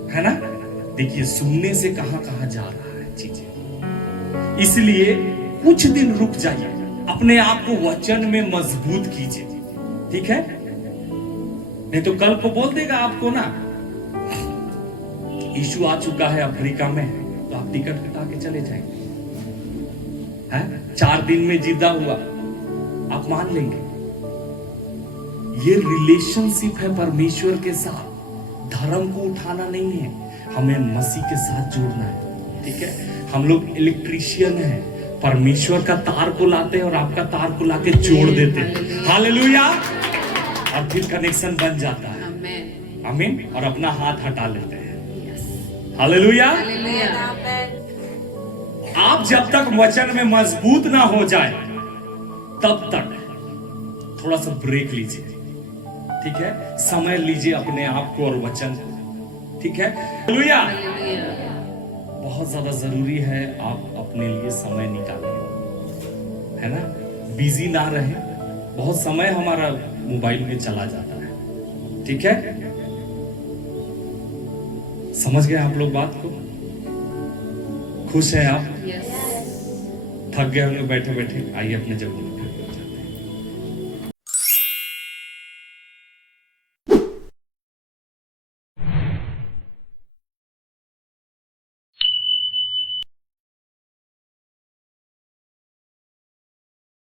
है ना? देखिए सुनने से कहां कहां जा रहा है चीजें। इसलिए कुछ दिन रुक जाइए, अपने आप को वचन में मजबूत कीजिए, ठीक है? नहीं तो कल को बोल देगा आपको ना, यीशु आ चुका है अफ्रीका में, तो आप टिकट कटा के चले जाएंगे, है? 4 दिन में जिद्दा हुआ, आप मान लेंगे। ये रिलेशनशिप है परमेश्वर के साथ। धर्म को उठाना नहीं है, हमें मसीह के साथ जोड़ना है, ठीक है? हम लोग इलेक्ट्रीशियन हैं, परमेश्वर का तार को लाते हैं और आपका तार को लाके जोड़ देते हैं। हालेलुया। और फिर कनेक्शन बन जाता है। आमीन। और अपना हाथ हटा लेते हैं। हालेलुया। आप जब तक वचन में मजबूत ना हो जाए तब तक थोड़ा सा ब्रेक लीजिए, ठीक है? समय लीजिए अपने आप को और वचन को, ठीक है? हालेलुया। हालेलुया। बहुत ज्यादा जरूरी है आप अपने लिए समय निकालें, है ना? बिजी ना रहे, बहुत समय हमारा मोबाइल में चला जाता है, ठीक है? समझ गए आप लोग बात को? खुश हैं आप? यस। थक गए होंगे बैठे बैठे, आइए अपने जगह।